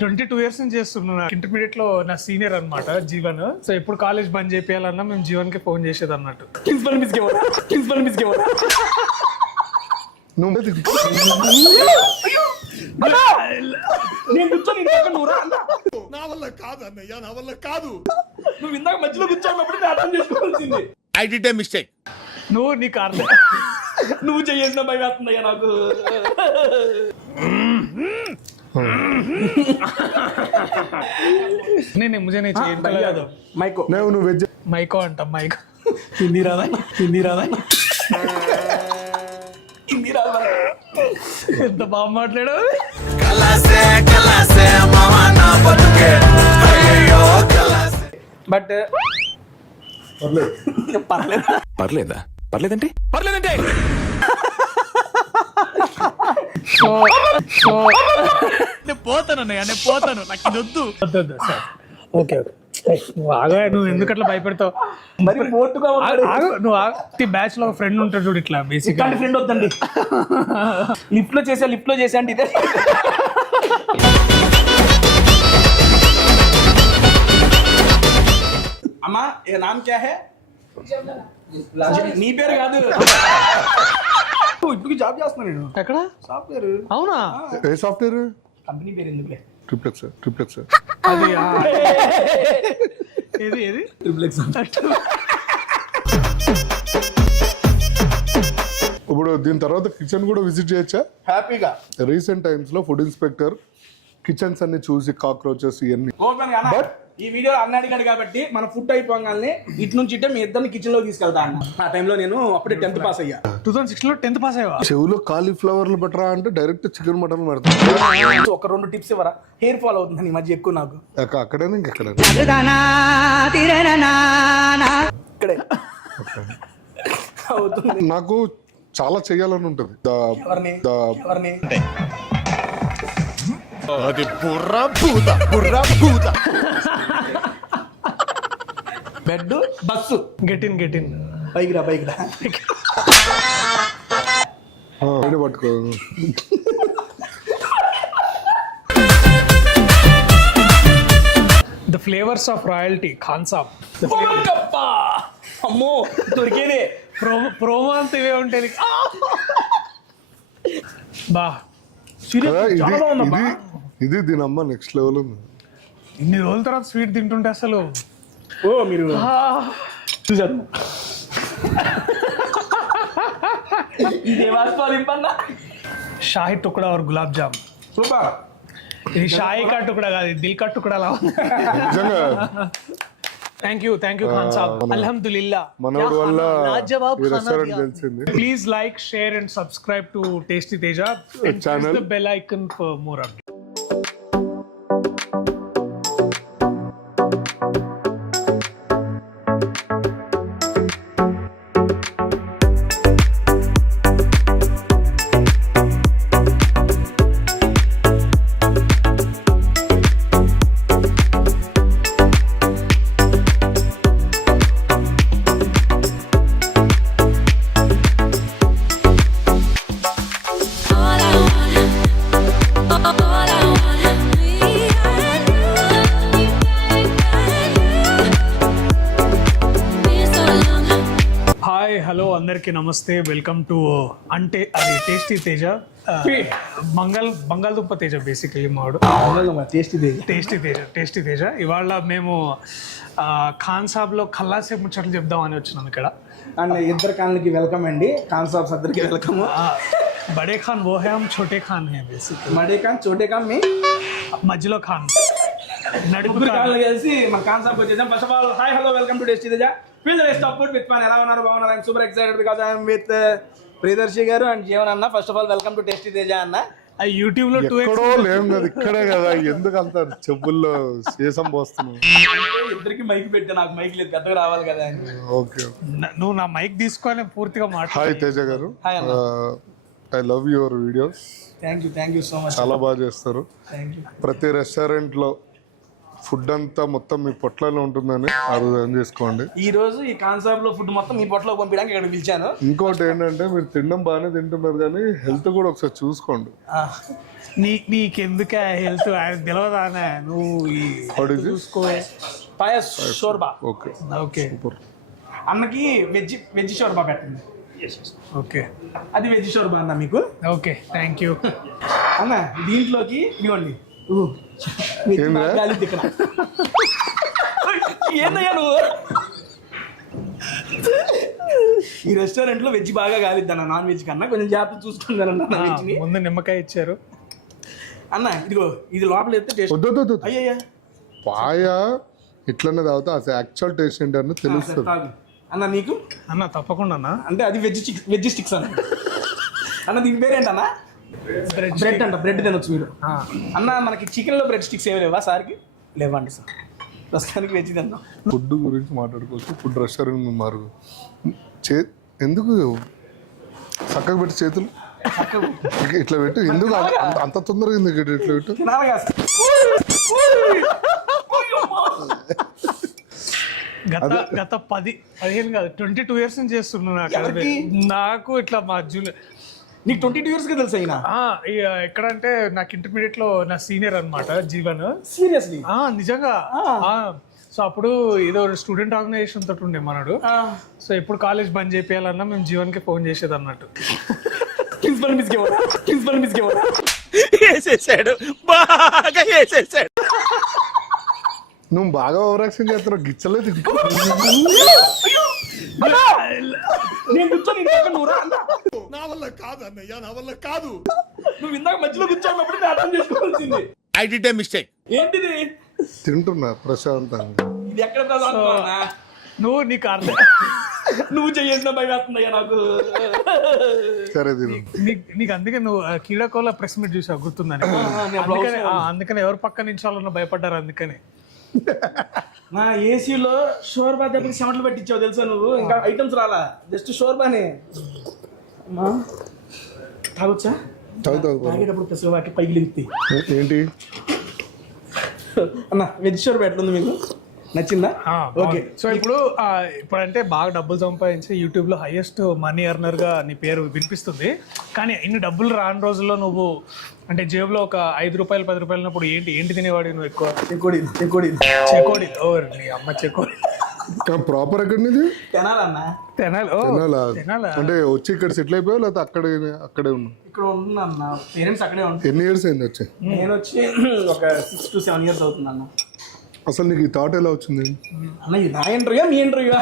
22 years నుంచి చేస్తున్నా. Intermediate లో నా సీనియర్ అన్నమాట జీవన్. సో ఎప్పుడు కాలేజ్ బంద్ చేయాలన్నా మేము జీవన్ కి ఫోన్ చేసేది అన్నట్టు. ప్రిన్సిపల్ మిస్ నేను కూర్చొని నువ్వు రా అన్న. నా వల్ల కాదు అన్నయ్య, నా వల్ల కాదు. నువ్వు ఇందాక మధ్యలో కూర్చోన్నప్పుడు నేను అర్థం చేసుకోవాల్సింది. I did a mistake. నీకు అర్థం నువ్వు చేసిన భయం వేస్తుందయ్యా నాకు. నేను ముజే చేయదు మైకో నువ్వు వెజ్ మైకో అంట. మైకో హిందీ రాదా హిందీ రాదా ఎంత బాగా మాట్లాడావు. బట్ పర్లేదా? పర్లేదంటే నేను పోతాను నాకు ఇది వద్దు. సార్ ఓకే నువ్వు ఆగా. నువ్వు ఎందుకు అట్లా భయపెడతావు? మరి మోటుగా నువ్వు బ్యాచ్ లో ఫ్రెండ్ ఉంటాడు చూడు, ఇట్లా బేసిక్ ఫ్రెండ్ వద్దండి. లిఫ్ట్ లో చేసా అంటే ఇదే. అమ్మా ఏ నామ్ క్యా హై? నీ పేరు కాదు. ఇప్పుడు జాబ్ చేస్తున్నా నేను. ఎక్కడ? సాఫ్ట్వేర్. అవునా? ఏ సాఫ్ట్వేర్? కంపెనీ పేరు ఎందుకులే. ట్రిప్లెక్స్ అది ఏది ట్రిప్లెక్స్. ఇప్పుడు దీని తర్వాత కిచెన్ కూడా విజిట్ చేయొచ్చా? హ్యాపీగా. రీసెంట్ టైమ్స్ లో ఫుడ్ ఇన్స్పెక్టర్ కిచెన్స్ అన్ని చూసి కాక్రోచెస్ ఇవన్నీ. బట్ ఈ వీడియో అన్న అడిగాడు కాబట్టి మన ఫుడ్ అయిపోగానే ఇటు నుంచి ఇట్టే మీ ఇద్దరిని కిచెన్ లో తీసుకెళ్తా అన్న. ఆ టైంలో నేను అప్పుడే 10th పాస్ అయ్యా. 2006 లో 10th పాస్ అయ్యా. చెవులో కాలీఫ్లవర్లు పెట్టరా అంటే డైరెక్ట్ చికెన్ మటన్ పెడతాను. ఒక 2 టిప్స్ ఇవ్వరా? హెయిర్ ఫాల్ అవుతుంది ఈ మధ్య ఎక్కువ నాకు. అక్కడైనా ఇంకెక్కడ ఇక్కడే అవుతుంది. నాకు చాలా చెయ్యాలని ఉంటుంది. ఎవరిని అది బుర్రా భూత. Bed bus get in bike రా పట్టుకో. The flavours of royalty Khansaab. అమ్మో దొరికేదే. ప్రోమో అంత ఇవే ఉంటాయి. బా ఇది దీని అమ్మ నెక్స్ట్ లెవెల్ ఉంది. ఇన్ని రోజుల తర్వాత స్వీట్ తింటుంటే అసలు ఓ మీరు చూసారు. షాహీ టుకడా और గులాబ్ జామ్. సూపర్. ఇది షాహీ కా టుకడా కాదు, దిల్ కా టుకడా లా ఉంది. థ్యాంక్ యూ ఖాన్ సాబ్. అల్హమ్దులిల్లా మనోడు వల్ల ఈ రెస్టారెంట్ తెలిసింది. Please like, share and subscribe to tasty Teja and press the bell icon for more updates. Hello అందరికీ నమస్తే. వెల్కమ్ టు అంటే అది టేస్టీ తేజ. బంగాళదుంప తేజ బేసికలీ మాడు. టేస్టీ తేజ. ఇవాళ మేము ఖాన్ సాబ్లో ఖల్లాసే ముచ్చట్లు చెప్దామని వచ్చినాం ఇక్కడ. అండ్ ఇద్దరు ఖాన్లకి వెల్కమ్ అండి. ఖాన్ సాబ్ అందరికి వెల్కమ్. బడే ఖాన్ वो है, हम छोटे खान है बेसिकली. బడే ఖాన్ చోటే ఖాన్ మీ మధ్యలో ఖాన్ నడుపు ఖాన్లు కలిసి మన ఖాన్ సాబ్ వచ్చేసాం. First of all hi hello welcome to tasty Teja. Feel the rest of food with fun. ఎలా ఉన్నారు? బాగున్నారు? I'm super excited because I am with Priyadarshi గారు అండ్ జీవన్ అన్న. First of all welcome to tasty Teja అన్న. యూట్యూబ్ లో ఎక్కడో లేం కదా, ఇక్కడే కదా. ఎందుకు అంత చెప్పుల్లో సీసం పోస్తున్నావు? ఇద్దరికి మైక్ పెట్టా, నాకు మైక్ లేదు, పెద్దగా రావాలి కదా అని. ఓకే, నువ్వు నా మైక్ తీసుకొని పూర్తిగా మాట్లాడు. హాయ్ తేజ గారు. I love your videos. Thank you so much. చాలా బాగా చేస్తారు. Thank you. ప్రతి రెస్టారెంట్ లో ఫుడ్ అంతా మొత్తం మీ పొట్లలో ఉంటుందని అర్థం చేసుకోండి. ఈ రోజు ఈ కాన్సెప్ట్ లో ఫుడ్ మొత్తం మీ పొట్టలో పంపించడానికి ఇక్కడ పిలిచాను. ఇంకోటి ఏంటంటే మీరు తినడం బాగానే తింటున్నారు కానీ హెల్త్ కూడా ఒకసారి చూసుకోండి. నీకెందుకే హెల్త్ తెలియదానే నువ్వు What is this? చూసుకో. పాయస్ షోర్బా. ఓకే ఓకే అన్నకి వెజ్ షోర్బా పెట్టండి. ఓకే అది వెజ్ షోర్బా అన్న మీకు. Okay thank you. అన్న దీంట్లోకి ఇవ్వండి. ఏంద్రా? ఏందయ్యా నువ్వు? ఈ రెస్టారెంట్ లో వెజ్ బాగా కాలిద్ది అన్న, నాన్ వెజ్ కన్నా కొంచెం జాగ్రత్త చూసుకుందానన్న వెజ్ ని. ముందు నిమ్మకాయ ఇచ్చారు అన్న ఇదిగో ఇది లోపల ఎత్తే టేస్ట్. వద్దు అయ్యయ్యా పాయ ఇట్లనే తాగుతా అసలు యాక్చువల్ టేస్ట్ ఏంటని తెలుస్తుంది. తాగు. అన్న నీకు అన్న తప్పకుండా అన్న. అంటే అది వెజ్ స్టిక్స్ అన్న. అన్న దీని పేరేంటన్నా? బ్రెడ్ అంట. బ్రెడ్ తినొచ్చు మీరు. అన్న మనకి చికెన్ లో బ్రెడ్ స్టిక్స్ ఏమి లేవా సార్కి? లేవండి సార్, ప్రస్తుతానికి వెజ్ తిందాం. ఫుడ్ గురించి మాట్లాడుకోవచ్చు. ఫుడ్ రెస్టారెంట్ మారు ఎందుకు చక్కగా పెట్టి చేతులు ఇట్లా పెట్టు. ఎందుకు అంత తొందరగా ఎందుకు ఇట్లా పెట్టు? తినాలి కదా. గత 15 కాదు 22 years నుంచి చేస్తున్నా. నాకు ఇట్లా మా జూనియర్. నీకు 22 years గా తెలుసు అయినా? ఎక్కడంటే నాకు ఇంటర్మీడియట్ లో నా సీనియర్ అన్నమాట జీవన్. సీరియస్లీ? నిజంగా. సో అప్పుడు ఏదో స్టూడెంట్ ఆర్గనైజేషన్ తోటి ఉండే మనడు. సో ఎప్పుడు కాలేజ్ బంద్ చేయాలన్నా మేము జీవన్ కి ఫోన్ చేసేది అన్నట్టు. ప్రిన్సిపల్ మిస్ వేసేసాడు బాగా వేసేసాడు. నువ్వు బాగా ఓవరాక్షన్ చేస్తున్నావు. గిచ్చలేదు. నేను కూర్చొని నువ్వు రా అన్న. నా వల్ల కాదు అన్నయ్య, నా వల్ల కాదు. నువ్వు ఇందాక మధ్యలో కూర్చోన్నప్పుడు నేను అర్థం చేసుకోవాల్సింది. I did a mistake. ఏంటిది? తింటున్నా ప్రశాంతంగా. ఇది ఎక్కడ ప్రశాంతమా? నువ్వు నీకు అర్థం నువ్వు చేసిన భయం వేస్తుందయ్యా నాకు. సరే తిను. నీకు అందుకే నువ్వు కీడకోల ప్రెస్ మీట్ చూసావు గుర్తుందని. అందుకని ఎవరు పక్క నించాలన్నా భయపడ్డారు. అందుకని నా ఏసీలో షోర్బా దగ్గర చెమటలు పెట్టించావు తెలుసా నువ్వు. ఇంకా ఐటమ్స్ రాలా, జస్ట్ షోర్బానే. తాగొచ్చా? తాగేటప్పుడు పెసరవాకి పైకి లిగుతాయి. ఏంటి అన్న వెజ్ షోర్బా ఎట్లుంది మీకు? నచ్చిందా? ఓకే. సో ఇప్పుడంటే బాగా డబ్బులు సంపాదించి యూట్యూబ్ లో హైయెస్ట్ మనీ ఎర్నర్ గా నీ పేరు వినిపిస్తుంది. కానీ ఇన్ని డబ్బులు రాని రోజుల్లో నువ్వు అంటే జేబులో ఒక 5 రూపాయలు 10 రూపాయలు ఉన్నప్పుడు ఏంటి తినేవాడు నువ్వు ఎక్కువ? చెకోడి. నీ అమ్మ చెకోడి. ప్రాపర్ ఎక్కడ నీది? తినాలన్నా. తినాలా అంటే వచ్చి ఇక్కడ సెటిల్ అయిపోయావు లేకపోతే అక్కడే ఉన్నావు? ఇక్కడ ఉంటున్నా అన్న. పేరెంట్స్ అక్కడే ఉంటారు. ఎన్ని ఇయర్స్ అయింది వచ్చి? నేను వచ్చి ఒక 6 to 7 years అవుతుంది అన్న. అసలు నీకు ఈ థాట్ ఎలా వచ్చింది? అన్న ఇది నా ఇంటర్వ్యూ మీ ఇంటర్వ్యూ?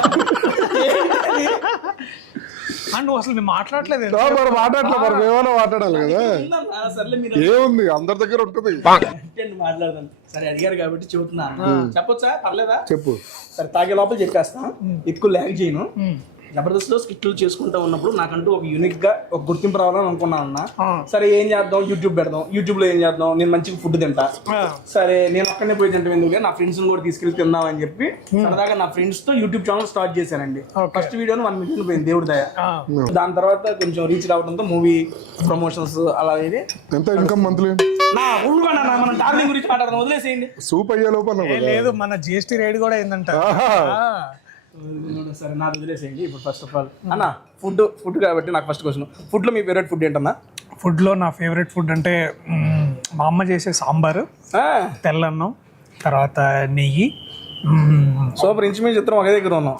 నువ్వు అసలు నేను మాట్లాడలేదు. ఏమైనా మాట్లాడాలి కదా. సర్లే మీరు ఏముంది అందరి దగ్గర ఉంటుంది. మాట్లాడదాం. సరే అడిగారు కాబట్టి చెబుతున్నా. చెప్పొచ్చా? పర్లేదా? చెప్పు. సరే తాగే లోపల చెప్పేస్తా. ఎక్కువ ల్యాగ్ చేయను. జబర్దస్త్ లో స్కిట్లు చేసుకుంటూ ఉన్నప్పుడు నాకంటూ ఒక యూనిక్ గా ఒక గుర్తింపు రావాలని అనుకున్నాను అన్న. సరే ఏం చేద్దాం, యూట్యూబ్ పెడదాం. యూట్యూబ్ లో ఏం చేద్దాం, నేను మంచిగా ఫుడ్ తింటా. సరే నేను ఒక్కనే పోయి తింటాం ఎందుకు, నా ఫ్రెండ్స్ కూడా తీసుకెళ్లి తిందాం అని చెప్పి సరదాగా నా ఫ్రెండ్స్ తో యూట్యూబ్ ఛానల్ స్టార్ట్ చేశానండి. ఫస్ట్ వీడియోని 1 million పోయింది, దేవుడి దయ. దాని తర్వాత కొంచెం రీచ్ రావడంతో మూవీ ప్రమోషన్స్ అలా ఇది. ఎంత ఇన్కమ్ మంత్లీ? నా ఊరుకోండి అన్న, మనం డార్లింగ్ గురించి మాట్లాడదాం, వదిలేసేయండి. సూప్ అయ్యే లోపల లేదు, మన GST రేట్ కూడా ఏందంట. సరే నా వదిలేసేయండి. ఇప్పుడు ఫస్ట్ ఆఫ్ ఆల్ అన్న ఫుడ్ కాబట్టి నాకు ఫస్ట్ క్వశ్చన్, ఫుడ్ లో మీ ఫేవరెట్ ఫుడ్ ఏంటన్నా? ఫుడ్ లో నా ఫేవరెట్ ఫుడ్ అంటే మా అమ్మ చేసే సాంబారు, తెల్లన్నం, తర్వాత నెయ్యి. సూపర్. ఇంచుమించు చిత్రం ఒకే దగ్గర ఉన్నాం.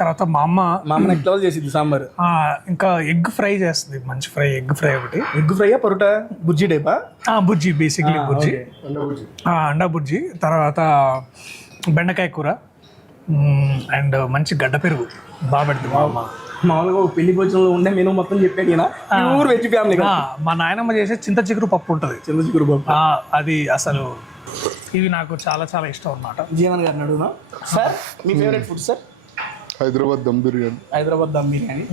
తర్వాత మా అమ్మ నెక్స్ట్ లెవెల్ చేసింది సాంబార్. ఇంకా ఎగ్ ఫ్రై చేస్తుంది, మంచి ఫ్రై. ఎగ్ ఫ్రై ఒకటి. ఎగ్ ఫ్రైయా పరోటా బుజ్జి టైపా? బుజ్జి, బేసిక్లీ బుజ్జి, అండా బుజ్జి. తర్వాత బెండకాయ కూర అండ్ మంచి గడ్డ పెరుగు బాగా పెడుతుంది మా అమ్మ. మామూలుగా పెళ్లి భోజనంలో ఉండే మెనూ మొత్తం చెప్పాడు ఊరు వెజ్ ఫ్యామిలీ. మా నాయనమ్మ చేసే చింత చిగురు పప్పు ఉంటుంది. చింత చిగురు పప్పు అది అసలు ఇవి నాకు చాలా చాలా ఇష్టం అన్నమాట. జీవన్ గారిని అడుగునా సార్, మీ favourite food sir? Hyderabad dum biryani. Hyderabad dum biryani.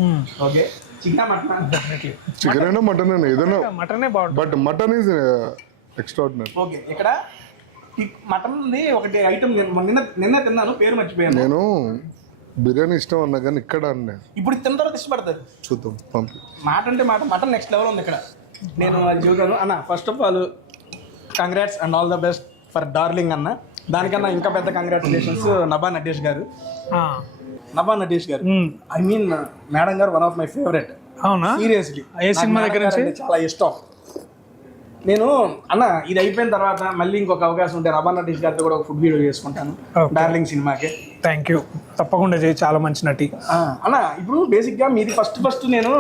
Okay. Chicken mutton? Definitely chicken అయినా మటన్ అయినా ఏదైనా మటనే బాగుంటుంది. But mutton is extraordinary. Okay. ఇక్కడ మటన్ ఒకటి ఐటమ్ నిన్న తిన్నాను, పేరు మర్చిపోయాను. నేను బిర్యానీ ఇష్టం అన్నా కానీ ఇక్కడ అన్నా. ఇప్పుడు తిన్న తర్వాత ఇష్టపడతారు. చూద్దాం పంపి. మాట అంటే మటన్ నెక్స్ట్ లెవెల్ ఉంది ఇక్కడ. నేను అది చూద్దాను అన్న. First of all congrats and all the best for darling అన్న. దానికన్నా ఇంకా పెద్ద కంగ్రాచులేషన్స్ నభా నటేష్ గారు. ఆ, నభా నటేష్ గారు, మ్మ్. ఐ మీన్ మేడం గారు వన్ ఆఫ్ మై ఫేవరెట్. అవునా? సీరియస్లీ ఏ సినిమా దగ్గర నుంచి? చాలా ఇష్టం. నేను అన్న ఇది అయిపోయిన తర్వాత మళ్ళీ ఇంకొక అవకాశం ఉంటే నభా నటేష్ గారితో కూడా ఒక ఫుడ్ వీడియో చేసుకుంటాను Okay. డార్లింగ్ సినిమాకి. థ్యాంక్ యూ, తప్పకుండా చేయి, చాలా మంచి నటి. అన్న ఇప్పుడు బేసిక్గా మీది ఫస్ట్ నేను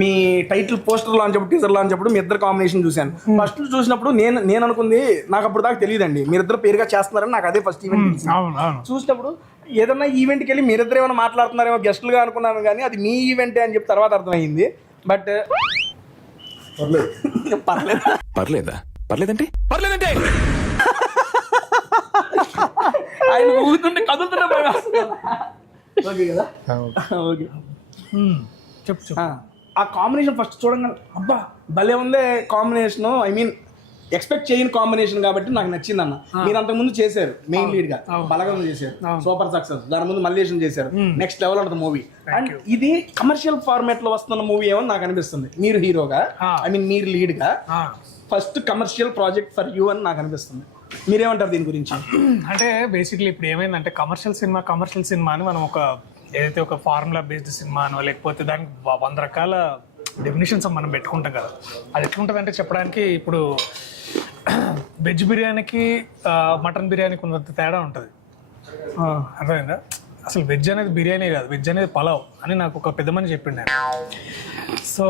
మీ టైటిల్ పోస్టర్ లాంచ్ అప్పుడు టీజర్ లాంచ్ అప్పుడు మీ ఇద్దరు కాంబినేషన్ చూశాను. ఫస్ట్ చూసినప్పుడు నేను అనుకుంది, నాకు అప్పుడు దాకా తెలియదండి మీరిద్దరు పేరుగా చేస్తున్నారని. నాకు అదే ఫస్ట్ ఈవెంట్ అవును అవును. చూసినప్పుడు ఏదన్నా ఈవెంట్కి వెళ్ళి మీరిద్దరు ఏమైనా మాట్లాడుతున్నారేమో గెస్టులుగా అనుకున్నాను, కానీ అది మీ ఈవెంటే అని చెప్పి తర్వాత అర్థమైంది. బట్ పర్లేదు. పర్లేదా? పర్లేదంటే పర్లేదంటే ఆయన ఊగుతుంటే కదులుతుంటే భయం వేస్తుంది. ఓకే కదా? ఓకే. చెప్పు చెప్పు. ఆ కాంబినేషన్ ఫస్ట్ చూడంగానే అబ్బా భలే ఉందే కాంబినేషన్. ఐ మీన్ ఎక్స్పెక్ట్ చేయని కాంబినేషన్ కాబట్టి నాకు నచ్చింది అన్న. మీరు అంతకుముందు చేశారు మెయిన్ లీడ్ గా, బలగం చేశారు, సూపర్ సక్సెస్. దాని ముందు మల్లేషన్ చేశారు, నెక్స్ట్ లెవెల్ ఉంటుంది మూవీ. అండ్ ఇది కమర్షియల్ ఫార్మాట్ లో వస్తున్న మూవీ ఏమో నాకు అనిపిస్తుంది. మీరు హీరోగా, ఐ మీన్ మీరు లీడ్ గా first commercial project for you అని నాకు అనిపిస్తుంది. మీరేమంటారు దీని గురించి? అంటే బేసిక్లీ ఇప్పుడు ఏమైందంటే కమర్షియల్ సినిమా అని మనం ఒక ఏదైతే ఒక ఫార్ములా బేస్డ్ సినిమా అనో లేకపోతే దానికి 100 రకాల డెఫినేషన్స్ మనం పెట్టుకుంటాం కదా. అది ఎట్లుంటుంది అంటే చెప్పడానికి ఇప్పుడు వెజ్ బిర్యానీకి మటన్ బిర్యానీకి ఉన్నంత తేడా ఉంటుంది. అర్థమైందా? అసలు వెజ్ అనేది బిర్యానీ కాదు, వెజ్ అనేది పలావ్ అని నాకు ఒక పెద్ద మనిషి చెప్పిండు ఆయన. సో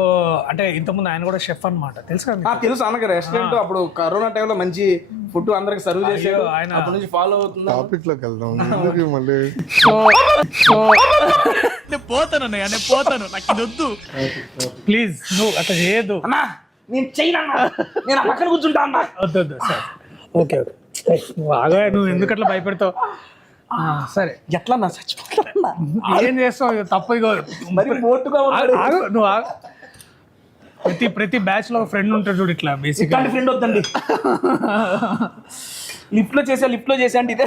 అంటే ఇంతకుముందు ఆయన కూడా షెఫ్ అనమాట, తెలుసు కదా? తెలుసు. అనగా రెస్టారెంట్ అప్పుడు కరోనా టైంలో మంచి ఫుడ్ అందరికి సర్వ్ చేశారు. ఆయన అప్పటి నుంచి ఫాలో అవుతున్నా. టాపిక్ లోకి వెళ్దాం ఎందుకు మళ్ళీ. నేను పోతాను, నాకు ఇది వద్దు ప్లీజ్, నువ్వు అట్లా చేయొద్దు. అన్నా నేను చేయనన్నా, నేను పక్కన కూర్చుంటా అన్నా. వద్దు సార్. ఓకే నువ్వు ఆగా, నువ్వు ఎందుకు అట్లా భయపెడతావు? సరే ఎట్లా నా చచ్చిపోతున్నా? ఏం చేస్తావు? తప్పు ఇగో మరి మోటుగా ఆగు, నువ్వు ఆగు. ప్రతి బ్యాచ్ లో ఫ్రెండ్ ఉంటాడు చూడు, ఇట్లా బేసిక్ ఫ్రెండ్ వద్దండి. లిఫ్ట్ లో చేసా అంటే ఇదే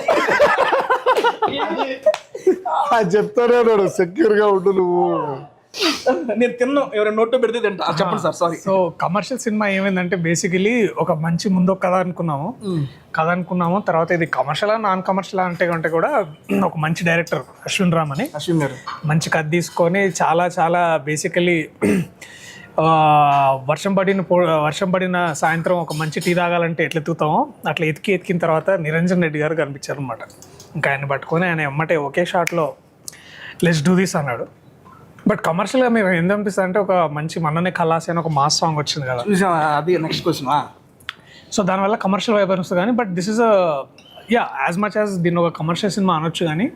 చెప్తానే సెక్యూర్ గా ఉండు నువ్వు. నేను తిన్నా, ఎవరైనా నోట్లో పెడితే తింటా. చెప్పండి sir, sorry. So commercial cinema ఏమైందంటే బేసికలీ ఒక మంచి ముందు కథ అనుకున్నాము. తర్వాత ఇది కమర్షియల్ నాన్ కమర్షియల్ అంటే కూడా ఒక మంచి డైరెక్టర్ అశ్విన్ రామ్ అని అశ్విన్ గారు మంచి కథ తీసుకొని చాలా బేసికలీ వర్షం పడిన సాయంత్రం ఒక మంచి టీ తాగాలంటే ఎట్లా ఎత్తుతామో అట్లా ఎతికిన తర్వాత నిరంజన్ రెడ్డి గారు కనిపించారు అనమాట. ఇంకా ఆయన పట్టుకొని ఆయన ఎమ్మటే ఒకే షాట్లో లెట్స్ డూ దిస్ అన్నాడు. బట్ కమర్షియల్గా మేము ఎంత అనిపిస్తుంది అంటే ఒక మంచి మననే ఖలాసి అని ఒక మాస్ సాంగ్ వచ్చింది కదా, అది నెక్స్ట్ క్వశ్చన్. సో దానివల్ల కమర్షియల్ వైబ్ అనిపిస్తుంది కానీ but this is as much as దీన్ని ఒక కమర్షియల్ సినిమా అనొచ్చు కానీ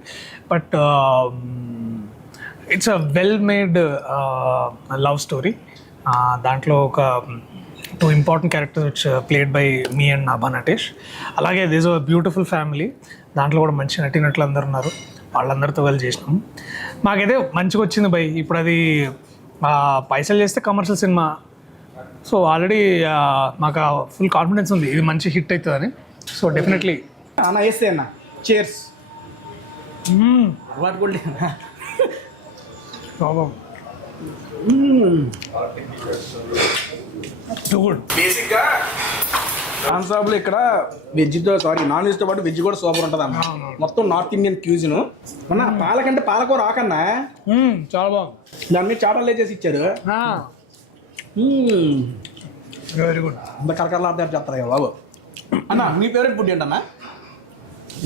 but it's a well made love story. దాంట్లో ఒక 2 important characters which played by me and Nabha Natesh. అలాగే దిస్ అ బ్యూటిఫుల్ ఫ్యామిలీ, దాంట్లో కూడా మంచి నటీనటులు అందరు ఉన్నారు, వాళ్ళందరితో వెళ్ళి చేసినాం. మాకైతే మంచిగా వచ్చింది బై. ఇప్పుడు అది పైసలు చేస్తే కమర్షియల్ సినిమా, సో ఆల్రెడీ మాకు ఫుల్ కాన్ఫిడెన్స్ ఉంది ఇది మంచి హిట్ అవుతుందని. సో డెఫినెట్లీ అన్న వేస్తే అన్న చేర్స్ వాటి బేసిక్గా కాన్సాబ్లో ఇక్కడ నాన్ వెజ్తో పాటు వెజ్ కూడా సూపర్ ఉంటుంది అన్న. మొత్తం నార్త్ ఇండియన్ క్యూజిన్. అన్న పాలకంటే పాలకూర ఆకన్నా చాలా బాగుంది. దాని మీద చాటలు వేసేసి ఇచ్చారు. Very good. అంత కరకరలాడే చెప్తారు కదా బాబు. అన్న మీ ఫేవరెట్ ఫుడ్ ఏంటన్నా?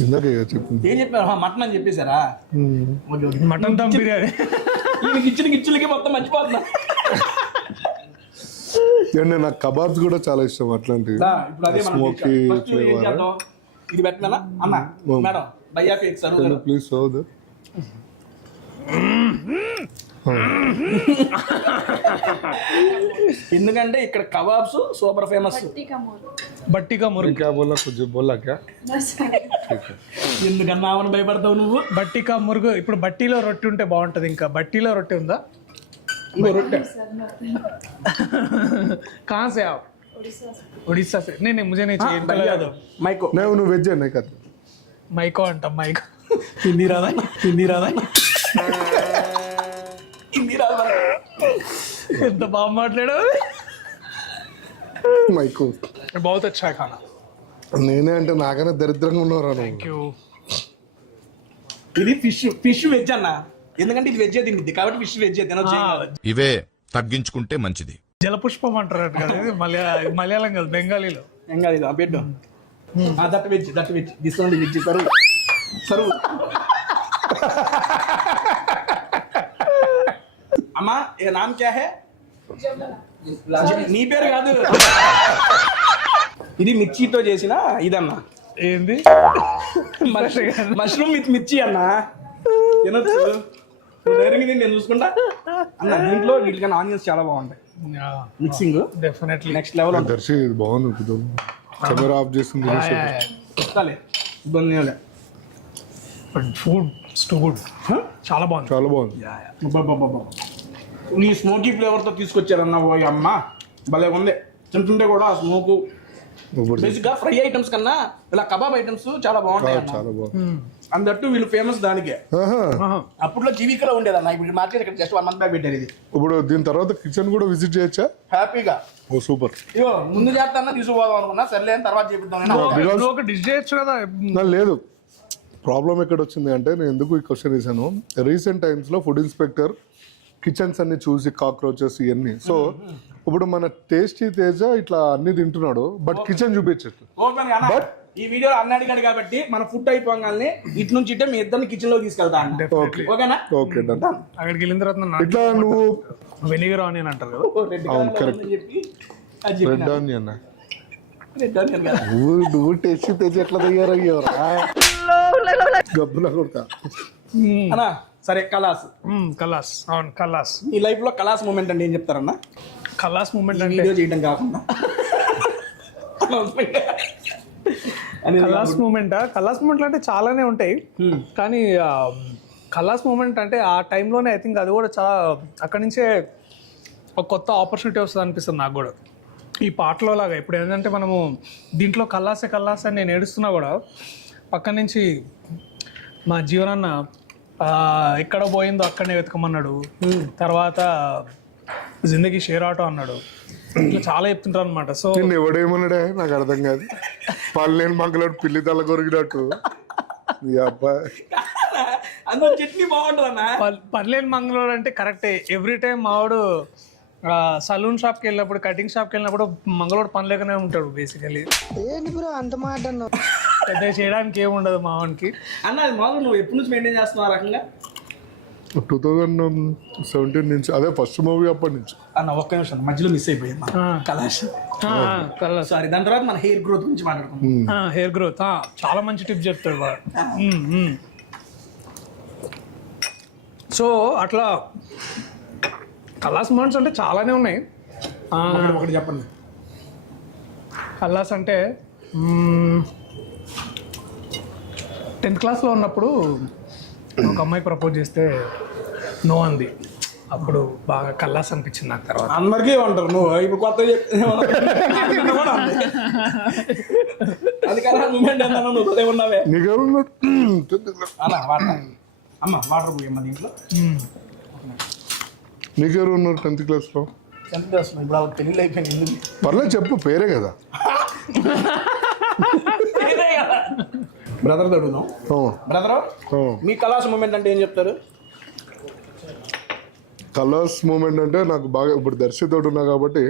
ఇందాక చెప్పింది ఏం చెప్పారు? మటన్ అని చెప్పేశారా? మటన్ దమ్ బిర్యానీ. ఈయనకి ఇచ్చిన గిచ్చులకి మొత్తం మర్చిపోతున్నా. నాకు కబాబ్స్ కూడా చాలా ఇష్టం. అట్లాంటివి ఇప్పుడు అదే స్మోకీ ఫ్లేవర్. ఇది పెట్టినా అన్న మేడం భయ్యా cake serve please serve that. ఎందుకంటే ఇక్కడ కబాబ్స్ సూపర్ ఫేమస్. బట్టికా మురుగు. क्या बोला कुछ बोला क्या? ఎందుకన్నా ఆమెను భయపడతావు నువ్వు? బట్టికా మురుగు. ఇప్పుడు బట్టీలో రొట్టె ఉంటే బాగుంటుంది. ఇంకా బట్టీలో రొట్టె ఉందా? ఇంకో రొట్టె कहाँ से आप? उड़ीसा से. नहीं मुझे नहीं चाहिए. భయ్యా మైకో నువ్వు వెజ్ అనే కదా. మైకో అంటాం. మైకో హిందీ రాదా? హిందీ రాదా? ఎంత బాగా మాట్లాడావు. మైకో बहुत अच्छा है खाना. నేనే అంటే నాకైనా దరిద్రంగా ఉన్నారా నువ్వు థ్యాంక్ యూ. ఇది ఫిష్ వెజ్ అన్న, ఎందుకంటే ఇది వెజ్ తిండిద్ది కాబట్టి ఫిష్ వెజ్ తినొచ్చు. ఇవే తగ్గించుకుంటే మంచిది. జలపుష్పం అంటారు కదా, ఇది మలయాళం కాదు, బెంగాలీలో. ఏం కాదు, ఇది ఆ పెట్టు. దట్ వెజ్ తీసుకోండి, వెజ్ సరువు. అమ్మా ఏ నామ్ క్యా హే? నీ పేరు కాదు. ఇది మిర్చితో చేసిన ఇదన్నా. ఏంది? మష్రూమ్ విత్ మిర్చి అన్న, తినొచ్చు. నేను చూసుకుంటా అన్న. దీంట్లో వీటికన్నా ఆనియన్స్ చాలా బాగుంటాయి, mixing definitely next level. Darshi ఇది బాగుంది, కెమెరా ఆఫ్ చేసింది. చెప్తాలే, ఇబ్బంది ఏం లే. ఫుడ్ టూ గుడ్, చాలా బాగుంది. చాలా బాగుంది. అబ్బబ్బబ్బబ్బ. నీ స్మోకీ ఫ్లేవర్తో తీసుకొచ్చారన్న, ఓ అమ్మ భలే ఉంది. తింటుంటే కూడా ఆ స్మోకు. బేసిక్ గా ఫ్రై ఐటమ్స్ కన్నా ఇలా కబాబ్ ఐటమ్స్ చాలా బాగుంటాయి అన్న. చాలా బాగుంది. అందట్టు వీళ్ళు ఫేమస్ దానికే. అప్పట్లో జీవికలో ఉండేదన్న, ఇప్పుడు మార్కెట్ ఇక్కడ జస్ట్ 1 month బ్యాక్ పెట్టారు ఇది. ఇప్పుడు దీని తర్వాత కిచెన్ కూడా విజిట్ చేయొచ్చా? హ్యాపీగా. ఓ సూపర్. ఇగో ముందు చేస్తానా తీసుకుపోదాం అనుకున్నా, సర్లే అని తర్వాత చేపిద్దాం. నువ్వు ఒక డిష్ చేయొచ్చు కదా. లేదు, ప్రాబ్లం ఎక్కడ వచ్చింది అంటే, నేను ఎందుకు ఈ క్వశ్చన్ వేసాను, రీసెంట్ టైమ్స్లో ఫుడ్ ఇన్స్పెక్టర్ కిచెన్స్ అన్ని చూసి కాక్రోచెస్ ఇవన్నీ. సో ఇప్పుడు మన టేస్టీ తేజ ఇట్లా అన్ని తింటున్నాడు, బట్ కిచెన్ చూపించట్లేదు. బట్ ఈ వీడియో అన్న అడిగాడు కాబట్టి మన ఫుడ్ అయిపోగానే ఇటు నుంచి ఇటే మీ ఇద్దరిని కిచెన్ లో తీసుకెళ్తా అన్న. ఓకేనా? Okay done. అక్కడికి వెళ్ళిన తర్వాత ఇట్లా నువ్వు వెనిగర్ ఆనియన్ అంటారు కదా. అవును, కరెక్ట్. Red onion. నువ్వు టేస్టీ తేజ ఎట్లా తయారయ్యావరా గబ్బులా కొడతా. అన్నా సరే, కలాస్. కలాస్, అవును కలాస్. ఈ లైఫ్ లో కలాస్ మూమెంట్ అంటే ఏం చెప్తారన్నా? కలాస్ మూమెంట్ అంటే వీడియో చేయడం కాకుండా కలాస్ మూమెంట్. కలాస్ మూమెంట్లు అంటే చాలానే ఉంటాయి, కానీ కలాస్ మూమెంట్ అంటే ఆ టైంలోనే ఐ థింక్ అది కూడా చాలా అక్కడి నుంచే ఒక కొత్త ఆపర్చునిటీ వస్తుంది అనిపిస్తుంది నాకు కూడా. ఈ పాటలో లాగా ఇప్పుడు ఏంటంటే మనము దీంట్లో కల్లాసే అని నేను ఏడుస్తున్నా కూడా పక్క నుంచి మా జీవనన్న ఎక్కడ పోయిందో అక్కడనే వెతకమన్నాడు, తర్వాత జిందగీ షేర్ ఆటో అన్నాడు, ఇట్లా చాలా చెప్తుంటారు అనమాట. సో నిన్ను ఎవడేమన్నాడే నాకు అర్థం కాదు. పల్లెని మంగళూరు పిల్లి తల కొరికినట్టు ఈ అబ్బాయి. అందులో చట్నీ బాగుంటుంది అన్న. పర్లేని మంగళూరు అంటే కరెక్టే. ఎవ్రీ టైం మావాడు సలూన్ షాప్కి వెళ్ళినప్పుడు, కటింగ్ షాప్కి వెళ్ళినప్పుడు మంగళూరు పని లేకనే ఉంటాడు బేసికలీ. అంత మాట పెద్ద చేయడానికి ఏముండదు మావానికి. అన్న అది మామూలు నువ్వు ఎప్పటి నుంచి మెయింటైన్ చేస్తున్నావు ఆ రకంగా? 2017 నుంచి, అదే ఫస్ట్ మూవీ అప్పటి నుంచి. అన్న ఒక్క నిమిషం మధ్యలో మిస్ అయిపోయింది కలాష్. సారీ, దాని తర్వాత మన హెయిర్ గ్రోత్ గురించి మాట్లాడుకుందాం. హెయిర్ గ్రోత్ చాలా మంచి టిప్ చెప్తాడు వాడు. సో అట్లా కలాస్ మూమెంట్స్ అంటే చాలానే ఉన్నాయి. ఒకటి చెప్పండి. కలాస్ అంటే 10th క్లాస్లో ఉన్నప్పుడు ఒక అమ్మాయి ప్రపోజ్ చేస్తే నో అంది. అప్పుడు బాగా కల్లాస్ అనిపించింది నాకు. తర్వాత అందరికీ ఉంటారు, నువ్వు ఇప్పుడు కొత్త అది కదా మూమెంట్ ఎంత నువ్వు ఉన్నావే. అన్న వాటర్, అమ్మ వాటర్ పోయమ్మ దీంట్లో. నీకెవరు ఉన్నారు 10th క్లాస్లో? 10th క్లాస్లో ఇప్పుడు వాళ్ళకి పెళ్ళి అయిపోయింది. పర్లేదు చెప్పు, పేరే కదా. బ్రదర్ అడుగుదాం. బ్రదర్, మీ కలాస్ మూమెంట్ అంటే ఏం చెప్తారు? కలర్స్ మూమెంట్ అంటే నాకు బాగా, ఇప్పుడు దర్శితోడు ఉన్నా కాబట్టి,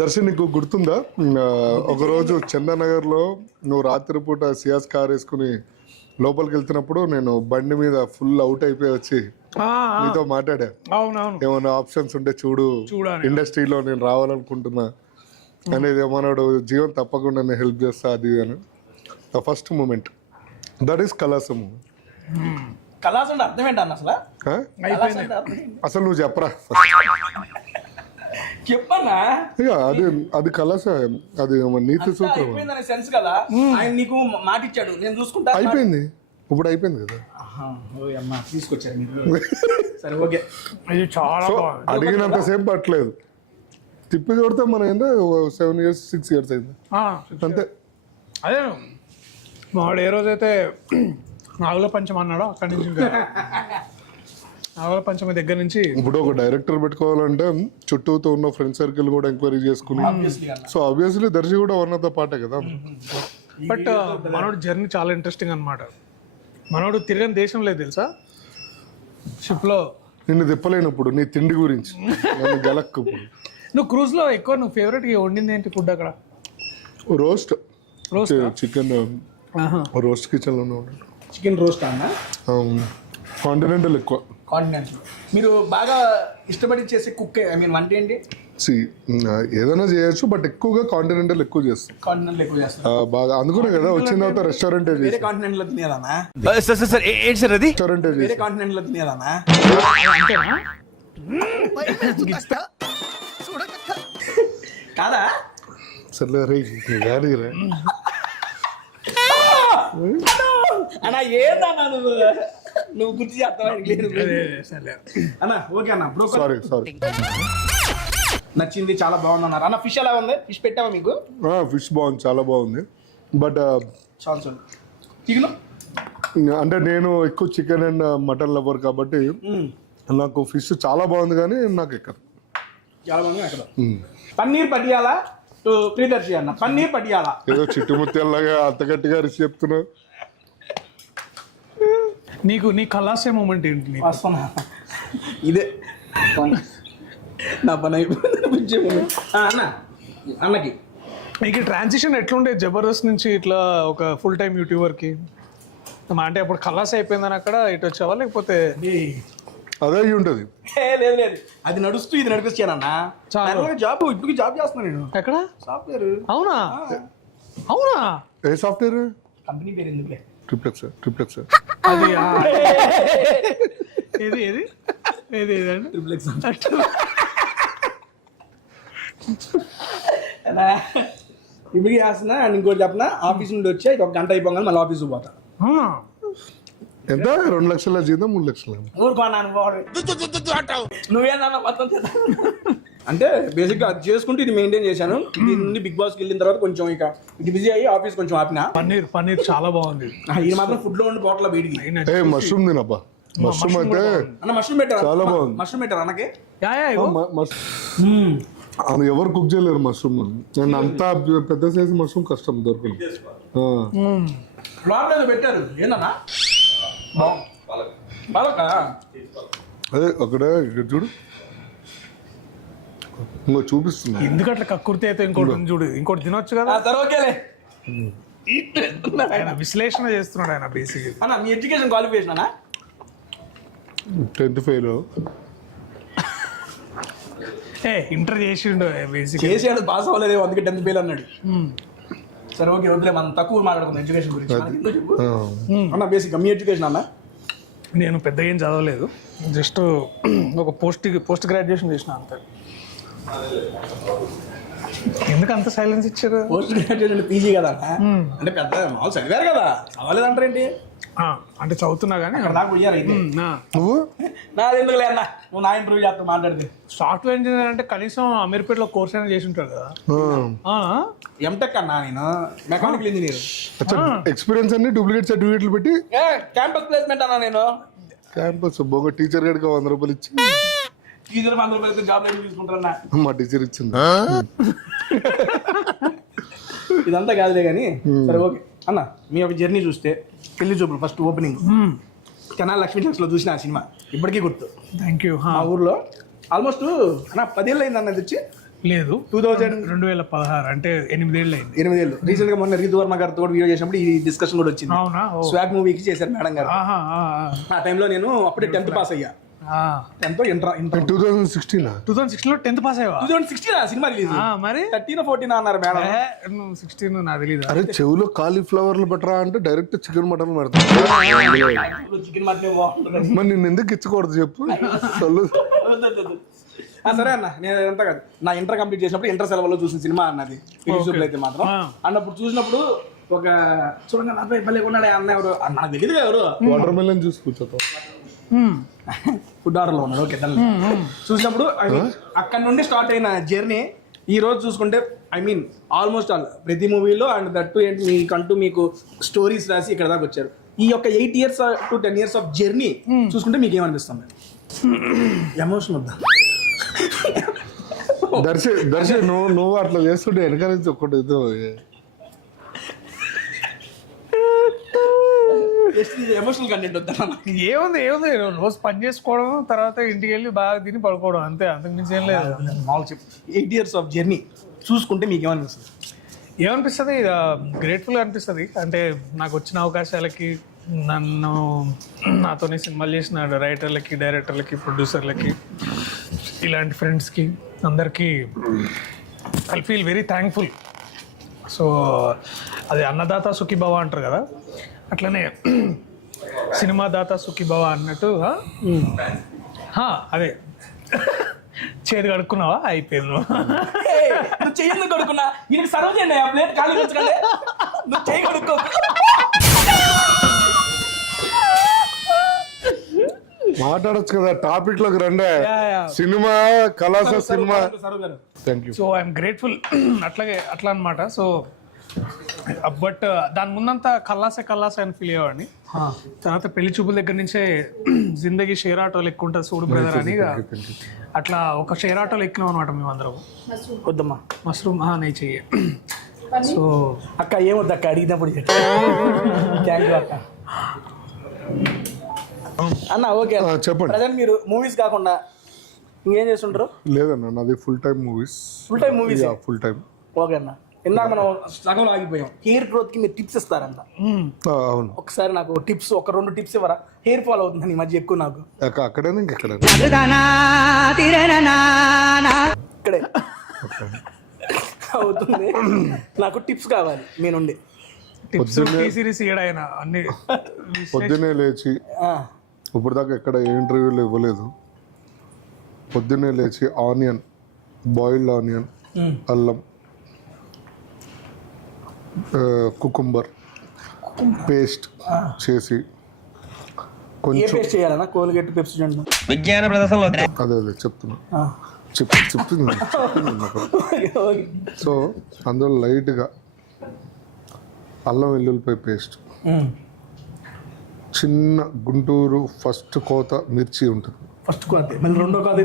దర్శి నీకు గుర్తుందా ఒకరోజు చందానగర్లో నువ్వు రాత్రిపూట సియాస్ కార్ వేసుకుని లోపలికి వెళ్తున్నప్పుడు నేను బండి మీద ఫుల్ అవుట్ అయిపోయి వచ్చి నీతో మాట్లాడా, ఏమైనా ఆప్షన్స్ ఉంటే చూడు, ఇండస్ట్రీలో నేను రావాలనుకుంటున్నా అనేది. ఏమన్నాడు, జీవన్ తప్పకుండా నేను హెల్ప్ చేస్తా అది అని. The first moment that is కలాస్ మూమెంట్. కలాస్ అంటే అర్థం ఏంటన్న అసలు? అసలు నువ్వు చెప్పరా చెప్పన్నా. ఇక అది అది కలాస, అది నీతి సూత్రం సెన్స్ కదా. ఆయన నీకు మాట ఇచ్చాడు, నేను చూసుకుంటా. అయిపోయింది, ఇప్పుడు అయిపోయింది కదా. తీసుకొచ్చారు మీరు. సరే ఓకే. చాలా అడిగినంత సేపు పట్టలేదు, తిప్పి కొడితే మన ఏందో 7 years 6 years అయింది అంతే. అదే వాడు ఏ రోజైతే నాగుల పంచం అన్నాడో అక్కడి నుంచి నావల పంచమి దగ్గర నుంచి ఇప్పుడు ఒక డైరెక్టర్ పెట్టుకోవాలంటే చుట్టూతో ఉన్న ఫ్రెండ్ సర్కిల్ కూడా ఎంక్వైరీ చేసుకుని సో ఆబ్వియస్లీ దర్శి కూడా వన్ ఆఫ్ ద పార్టే కదా. బట్ మనోడు జర్నీ చాలా ఇంట్రెస్టింగ్ అనమాట. మనోడు తిరగని దేశం లేదు తెలుసా, షిప్లో. నిన్ను తిప్పలేనప్పుడు నీ తిండి గురించి నన్ను గెలక్కు. నువ్వు క్రూజ్లో ఎక్కువ నువ్వు ఫేవరెట్గా వండింది ఏంటి ఫుడ్ అక్కడ? రోస్ట్ రోస్ట్ చికెన్ రోస్ట్ కిచెన్లోనే ఉన్నాడు. చికెన్ రోస్ట్ అన్న కాంటినెంటల్ ఎక్కువ. కాంటినెంట్. మీరు బాగా ఇష్టపడి చేసే కుక్ ఐ మీన్ వంట ఏంటి? ఏదైనా చేయొచ్చు బట్ ఎక్కువగా కాంటినెంటల్ ఎక్కువ చేస్తాం. కాంటినెంట్ ఎక్కువ చేస్తారు బాగా అందుకునే కదా వచ్చిన తర్వాత రెస్టారెంట్ వేరే కాంటినెంట్ లో తినేదానా? సార్ ఏంటి సార్ అది? రెస్టారెంట్ వేరే కాంటినెంట్ లో తినేదానా? కాదా? సర్లే రే గాలి రే. అన్నా ఏదన్నా నువ్వు గుర్తు చేస్తావా? అన్న ఓకే అన్న బ్రో. సారీ నచ్చింది, చాలా బాగుంది అన్నారు అన్న. ఫిష్ ఎలా ఉంది? ఫిష్ పెట్టావా మీకు? ఫిష్ బాగుంది, చాలా బాగుంది. బట్ చాలు చాలు. చికెన్ అంటే నేను ఎక్కువ చికెన్ అండ్ మటన్ లవర్ కాబట్టి నాకు ఫిష్ చాలా బాగుంది కానీ నాకు ఎక్కదు. చాలా బాగుంది అక్కడ. పన్నీర్ పటియాలా టు ప్రియదర్శి అన్న. పన్నీర్ పటియాలా ఏదో చిట్టుముత్యాలలాగా అంత గట్టిగా రిసి చెప్తున్నా. నీ కలాసే మూమెంట్ ఏంటి? వస్తున్నా ఇదే నా పని అయిపోయింది. అన్న అన్నకి నీకు ట్రాన్సిషన్ ఎట్లుండే జబర్దస్త్ నుంచి ఇట్లా ఒక ఫుల్ టైం యూట్యూబర్కి? అంటే అప్పుడు కలాస్ అయిపోయిందని అక్కడ ఇటు వచ్చావా లేకపోతే? అదే అయ్యి ఉంటుంది. లేదు లేదు, అది నడుస్తూ ఇది నడిపించానన్నా. జాబ్ ఇప్పుడు జాబ్ చేస్తున్నా నేను. ఎక్కడ? సాఫ్ట్వేర్. అవునా? అవునా? ఏ సాఫ్ట్వేర్? కంపెనీ పేరు ఎందుకులే. ట్రిప్లెక్స్ అది ఏది ఏది ఏది ఏదండి? ట్రిప్లెక్స్ ఇప్పుడు చేస్తున్నా. ఇంకోటి చెప్పనా, ఆఫీస్ నుండి వచ్చా ఒక గంట అయిపోగానే మళ్ళీ ఆఫీస్కి పోతా. ఎంత? 2 లక్షల జీతం 3 లక్షలు నువ్వేనా మొత్తం అంటే బేసిక్గా అది చేసుకుంటూ ఇది మెయింటైన్ చేశాను. దీని నుండి బిగ్ బాస్కి వెళ్ళిన తర్వాత కొంచెం ఇక ఇది బిజీ అయ్యి ఆఫీస్ కొంచెం ఆపినా. పన్నీర్ చాలా బాగుంది. ఇది మాత్రం ఫుడ్ లో ఉండి బాటిల్ బయటికి. మష్రూమ్ తినబ్బా. మష్రూమ్ అయితే అన్న మష్రూమ్ పెట్టారు, చాలా బాగుంది. మష్రూమ్ పెట్టారు అన్నకి. అది ఎవరు కుక్ చేయలేరు మష్రూమ్. నేను అంతా పెద్ద సైజు మష్రూమ్ కష్టం దొరకదు. లోపల పెట్టారు ఏందన్నా? పాలక అదే అక్కడే ఇక్కడ చూడు, ఇంకో చూపిస్తున్నా. ఎందుకట్లా కక్కుర్తి అయితే ఇంకోటి ఉంది చూడు, ఇంకోటి తినొచ్చు కదా. సరే ఓకేలే. ఆయన విశ్లేషణ చేస్తున్నాడు ఆయన బేసిక్. అన్న మీ ఎడ్యుకేషన్ క్వాలిఫికేషన్ అన్నా? 10th fail. ఇంటర్ చేసిండు బేసిక్. చేసాడు, పాస్ అవ్వలేదు, అందుకే 10th ఫెయిల్ అన్నాడు. సరే ఓకే వదిలే, మనం తక్కువ మాట్లాడుకుందాం ఎడ్యుకేషన్ గురించి. అన్న బేసిక్ మీ ఎడ్యుకేషన్ అన్న? నేను పెద్ద ఏం చదవలేదు, జస్ట్ ఒక పోస్ట్ గ్రాడ్యుయేషన్ చేసిన అంతే. ఎందుకు అంత సైలెన్స్ ఇచ్చారు? పోస్ట్ గ్రాడ్యుయేషన్ పీజీ కదా అంటే పెద్ద మామూలు చదివారు కదా, చదవలేదంటారేంటి? అంటే చదువుతున్నా కానీ అక్కడ దాకా పోయారు. అయితే నువ్వు నాది ఎందుకులే అన్న, నువ్వు నా ఇంటర్వ్యూ చేస్తా మాట్లాడితే. సాఫ్ట్వేర్ ఇంజనీర్ అంటే కనీసం అమీర్పేటలో కోర్స్ అయినా చేసి ఉంటారు కదా. ఎంటెక్ అన్నా నేను, మెకానికల్ ఇంజనీర్. ఎక్స్పీరియన్స్ అన్ని డూప్లికేట్ సర్టిఫికేట్లు పెట్టి క్యాంపస్ ప్లేస్మెంట్ అన్నా నేను. క్యాంపస్ బొగ టీచర్ గడికి 100 రూపాయలు ఇచ్చి టీచర్ 100 రూపాయలు జాబ్ ఏమి తీసుకుంటారన్నా? మా టీచర్ ఇచ్చింది. ఇదంతా కాదులే కానీ సరే ఓకే అన్న. మీ యొక్క జర్నీ చూస్తే పెళ్లి చూపులు ఫస్ట్ ఓపెనింగ్ తెనాలి లక్ష్మీ లో చూసిన ఆ సినిమా ఇప్పటికీ గుర్తు. Thank you. మా ఊర్లో ఆల్మోస్ట్ అన్న 10 ఏళ్ళు అయింది అన్నది వచ్చి. లేదు 2016 అంటే 8 ఏళ్ళు అయింది. 8 ఏళ్ళు. రీసెంట్ గా మొన్న రీతు వర్మ గారితో కూడా వీడియో చేసినప్పుడు ఈ డిస్కషన్ కూడా వచ్చింది. అవునా? స్వాగ్ మూవీకి చేశారు మేడం గారు. ఆ టైంలో నేను అప్పుడే 10th పాస్ అయ్యా. 10th ఇంటర్ 2016 లో 10th పాస్ అయ్యా. 2016 సినిమా రిలీజ్. మరి 13 14 అన్నారు మేడం. 16 నాకు తెలీదు. అరే చెవులో కాలీఫ్లవర్లు పెట్టరా అంటే డైరెక్ట్ చికెన్ మటన్ పెడతా. చికెన్ మటన్ బాగుంటుంది. మరి నిన్ను ఎందుకు ఇచ్చకూడదు చెప్పు. సరే అన్న, నేను అంతా కాదు, నా ఇంటర్ కంప్లీట్ చేసినప్పుడు ఇంటర్ సెలవులో చూసిన సినిమా అన్నది పెళ్లి అయితే మాత్రం. అన్నప్పుడు చూసినప్పుడు ఒక చూడండి అబ్బాయి భలే ఉన్నాడే అన్న, ఎవరు నాకు తెలియదు ఎవరు, వాటర్ మెలన్ జ్యూస్ కూర్చోతాం, ఫుడ్ ఆర్డర్లో ఉన్నాడు. ఓకే చూసినప్పుడు అక్కడ నుండి స్టార్ట్ అయిన జర్నీ ఈ రోజు చూసుకుంటే ఐ మీన్ ఆల్మోస్ట్ ఆల్ ప్రతి మూవీలో అండ్ దట్టు ఏంటి మీకంటూ మీకు స్టోరీస్ రాసి ఇక్కడ దాకా వచ్చారు. ఈ యొక్క 8 years to 10 years of journey చూసుకుంటే మీకు ఏమనిపిస్తుంది? ఎమోషన్ వద్దా? దర్శి నువ్వు అట్లా చేస్తుంటే వెనక నుంచి ఒకటి ఎమోషనల్ కంటెంట్ వద్దా? ఏముంది రోజు పని చేసుకోవడం, తర్వాత ఇంటికి వెళ్ళి బాగా తిని పడుకోవడం, అంతే, అంతకు మించి ఏం లేదు. మామూలు చెప్పు. 8 years ఆఫ్ జర్నీ చూసుకుంటే మీకు ఏమనిపిస్తుంది? ఏమనిపిస్తుంది, గ్రేట్ఫుల్గా అనిపిస్తుంది. అంటే నాకు వచ్చిన అవకాశాలకి, నన్ను నాతోనే సినిమాలు చేసిన రైటర్లకి, డైరెక్టర్లకి, ప్రొడ్యూసర్లకి, ఇలాంటి ఫ్రెండ్స్కి అందరికీ I feel very thankful. So అది అన్నదాత సుఖీభవ అంటారు కదా, అట్లనే సినిమా దాత సుఖీభవ అన్నట్టు. అదే చేతి కడుక్కున్నావా? అయిపోయింది. నువ్వు చెయ్యి కడుక్కున్నా, ఈయనకి సర్వ్ చేయండి, ఆ ప్లేట్ ఖాళీ ఉంచకండి, నువ్వు చెయ్యి కడుక్కో. మాట్లాడొచ్చు కదా, టాపిక్ లోకి రండి. సినిమా కళాస cinema. Thank you. So I'm grateful. అట్లా అనమాట. సో బట్ దాని ముందంతా కల్లాసే అని ఫీల్ అయ్యేవాడిని. తర్వాత పెళ్లి చూపుల దగ్గర నుంచే జిందగీ షేర్ ఆటోలు ఎక్కువ ఉంటుంది చూడు బ్రదర్ అని, అట్లా ఒక షేర్ ఆటోలు ఎక్కినాం అనమాట మేము అందరం. వద్దమ్మా మష్రూమ్ నెయ్యి చెయ్యి. సో అక్క ఏమొద్దు అక్క, అడిగినప్పుడు థ్యాంక్ యూ అక్క. అన్న ఓకే చెప్పండి. ప్రజెంట్ మీరు మూవీస్ కాకుండా ఇంకేం చేస్తుంటారు? లేదన్నా, నాది full time movies. Full time. Okay అన్న, ఇందాక మనం సగం ఆగిపోయాం. హెయిర్ గ్రోత్ కి మీరు టిప్స్ ఇస్తారంట. అవును, ఒకసారి నాకు టిప్స్, ఒక 2 టిప్స్ ఇవ్వరా? హెయిర్ ఫాల్ అవుతుంది ఈ మధ్య ఎక్కువ నాకు. అక్కడే ఇంకెక్కడ ఇక్కడే అవుతుంది. నాకు టిప్స్ కావాలి మీ నుండి. టిప్స్ సిరీస్ ఏడైనా అన్ని. పొద్దున్నే లేచి, ఇప్పుడు దాకా ఎక్కడ ఏ ఇంటర్వ్యూలు ఇవ్వలేదు, పొద్దున్నే లేచి ఆనియన్, బాయిల్డ్ ఆనియన్, అల్లం, కుకుంబర్ పేస్ట్ చేసి కొంచెం చేయాలన్నా కోల్గేట్ పెప్సీ విజ్ఞాన ప్రదర్శనలో అదే చెప్తున్నా, చెప్తుంది. సో అందులో లైట్గా అల్లం వెల్లుల్లిపాయ పేస్ట్, చిన్న గుంటూరు ఫస్ట్ కోత మిర్చి ఉంటుంది. ఫస్ట్ కోత మళ్ళీ రెండో కోత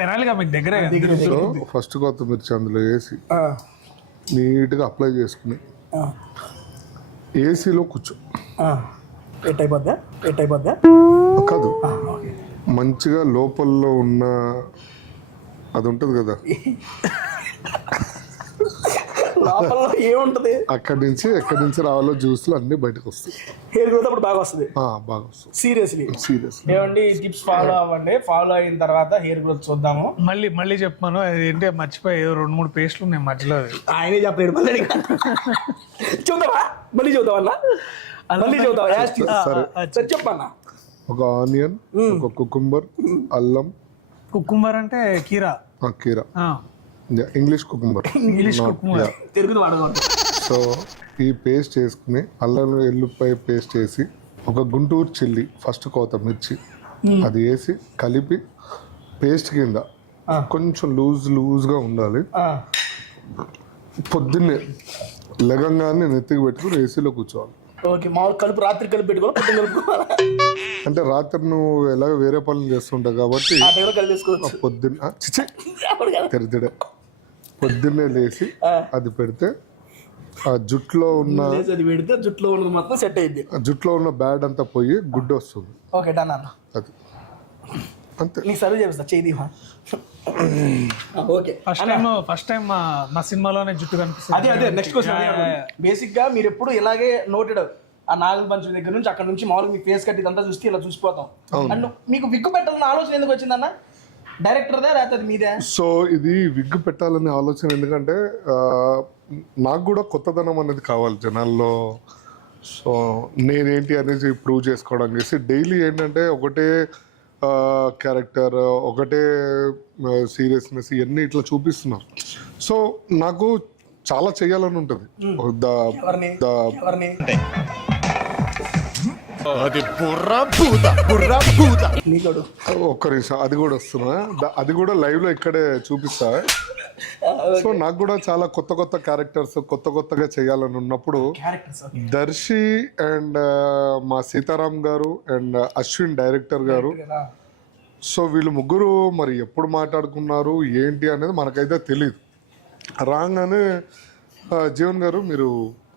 తెనాలిగా మీకు దగ్గర. సో ఫస్ట్ కోత మిర్చి అందులో వేసి నీట్గా అప్లై చేసుకుని ఏసీలో కూర్చో. అయిపోద్దా కాదు, మంచిగా లోపల్లో ఉన్న అది ఉంటుంది కదా, లోపల ఏముంటది, ఎక్కడి నుంచి రావాలో జ్యూస్లు అన్ని బయటకు వస్తాయి. హెయిర్ గ్రోత్ అప్పుడు బాగా వస్తుంది. సీరియస్లీ ఏమండి, టిప్స్ ఫాలో అవ్వండి. ఫాలో అయిన తర్వాత హెయిర్ గ్రోత్ చూద్దాము. మళ్ళీ చెప్పాను, ఏంటంటే మర్చిపోయి 2-3 పేస్ట్లు ఉన్నాయి మధ్యలో. ఆయనే చెప్పలేడు, మళ్ళీ చూద్దామా? మళ్ళీ చూద్దామన్నా, మళ్ళీ చూద్దాం. చెప్పన్నా, ఒక ఆనియన్, ఒక కుకుంబర్, అల్లం. కుకుంబర్ అంటే కీరా. English cucumber. సో ఈ పేస్ట్ వేసుకుని అల్లం వెల్లుల్లిపాయ పేస్ట్ వేసి, ఒక గుంటూరు చిల్లి ఫస్ట్ కోత మిర్చి అది వేసి కలిపి పేస్ట్ కింద కొంచెం లూజ్గా ఉండాలి. పొద్దున్నే లెగంగానే నెత్తికి పెట్టుకుని ఏసీలో కూర్చోవాలి. ఓకే, మామూలు కలుపు రాత్రి కలిపి పెట్టుకోవాలి. అంటే రాత్రి నువ్వు ఎలాగ వేరే పనులు చేస్తుంటావు కాబట్టి పొద్దున్నే పొద్దున్నే లేచి అది పెడితే ఆ జుట్లో ఉన్న మొత్తం సెట్ అయింది. జుట్లో ఉన్న బ్యాడ్ అంతా పోయి గుడ్డు వస్తుంది. ఓకే డన్ అన్న, అది అంతే. నీకు సర్వ్ చేస్తా చేయి. ఓకే, ఫస్ట్ టైం మా సినిమాలోనే జుట్టు కనిపిస్తుంది. అదే నెక్స్ట్ క్వశ్చన్. బేసిక్ గా మీరు ఎప్పుడు ఇలాగే నోటెడ్, ఆ నాగల పంచమి దగ్గర నుంచి అక్కడ నుంచి మామూలుగా మీ ఫేస్ కట్ ఇదంతా చూస్తే ఇలా చూసిపోతాం. అండ్ మీకు విగ్గు పెట్టాలన్న ఆలోచన ఎందుకు వచ్చిందన్న? డైరెక్టర్దా లేకపోతే మీదే? సో ఇది విగ్గు పెట్టాలనే ఆలోచన ఎందుకంటే నాకు కూడా కొత్తదనం అనేది కావాలి జనాల్లో. సో నేనేంటి అనేది ప్రూవ్ చేసుకోవడం చేసి డైలీ ఏంటంటే ఒకటే క్యారెక్టర్, ఒకటే సీరియస్నెస్ ఇవన్నీ ఇట్లా చూపిస్తున్నారు. సో నాకు చాలా చేయాలని ఉంటుంది. ఒక్క నిమిషం, అది కూడా వస్తున్నా, అది కూడా లైవ్ లో ఇక్కడే చూపిస్తా. సో నాకు కూడా చాలా కొత్త క్యారెక్టర్స్ కొత్తగా చేయాలని ఉన్నప్పుడు దర్శి అండ్ మా సీతారాం గారు అండ్ అశ్విన్ డైరెక్టర్ గారు సో వీళ్ళు ముగ్గురు మరి ఎప్పుడు మాట్లాడుకున్నారు ఏంటి అనేది మనకైతే తెలియదు. రాగానే జీవన్ గారు మీరు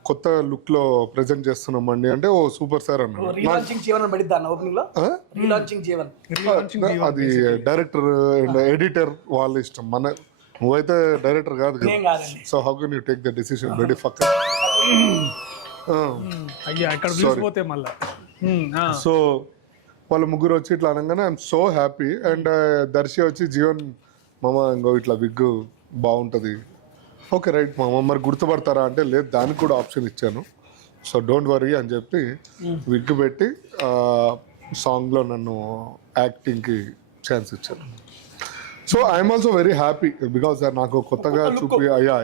కొత్త లుక్ లో ప్రెజెంట్ చేస్తున్నామండి అంటే ఓ సూపర్ సార్ అన్నారు. రీలాంచింగ్ జీవన్ అని పడిద్దా అన్న ఓపెనింగ్ లో? రీలాంచింగ్ జీవన్ అది డైరెక్టర్ అండ్ ఎడిటర్ వాళ్ళ ఇష్టం. నువ్వైతే డైరెక్టర్ కాదు కదా. ఏం కాదండి. So how can you take the decision very fuck. అయ్యా ఇక్కడ చూసిపోతే మళ్ళా సో వాళ్ళ ముగ్గురు వచ్చి ఇట్లా అనగానే I'm so happy. And Darshi వచ్చి జీవన్ మామ ఇంకో ఇట్లా విగ్ బాగుంటుంది. ఓకే రైట్ మామ మరి గుర్తుపడతారా అంటే లేదు దానికి కూడా ఆప్షన్ ఇచ్చాను. సో డోంట్ వరీ అని చెప్పి విగ్ పెట్టి సాంగ్లో నన్ను యాక్టింగ్కి ఛాన్స్ ఇచ్చాను. So I'm also very happy because నాకు కొత్తగా చూపి అయ్యా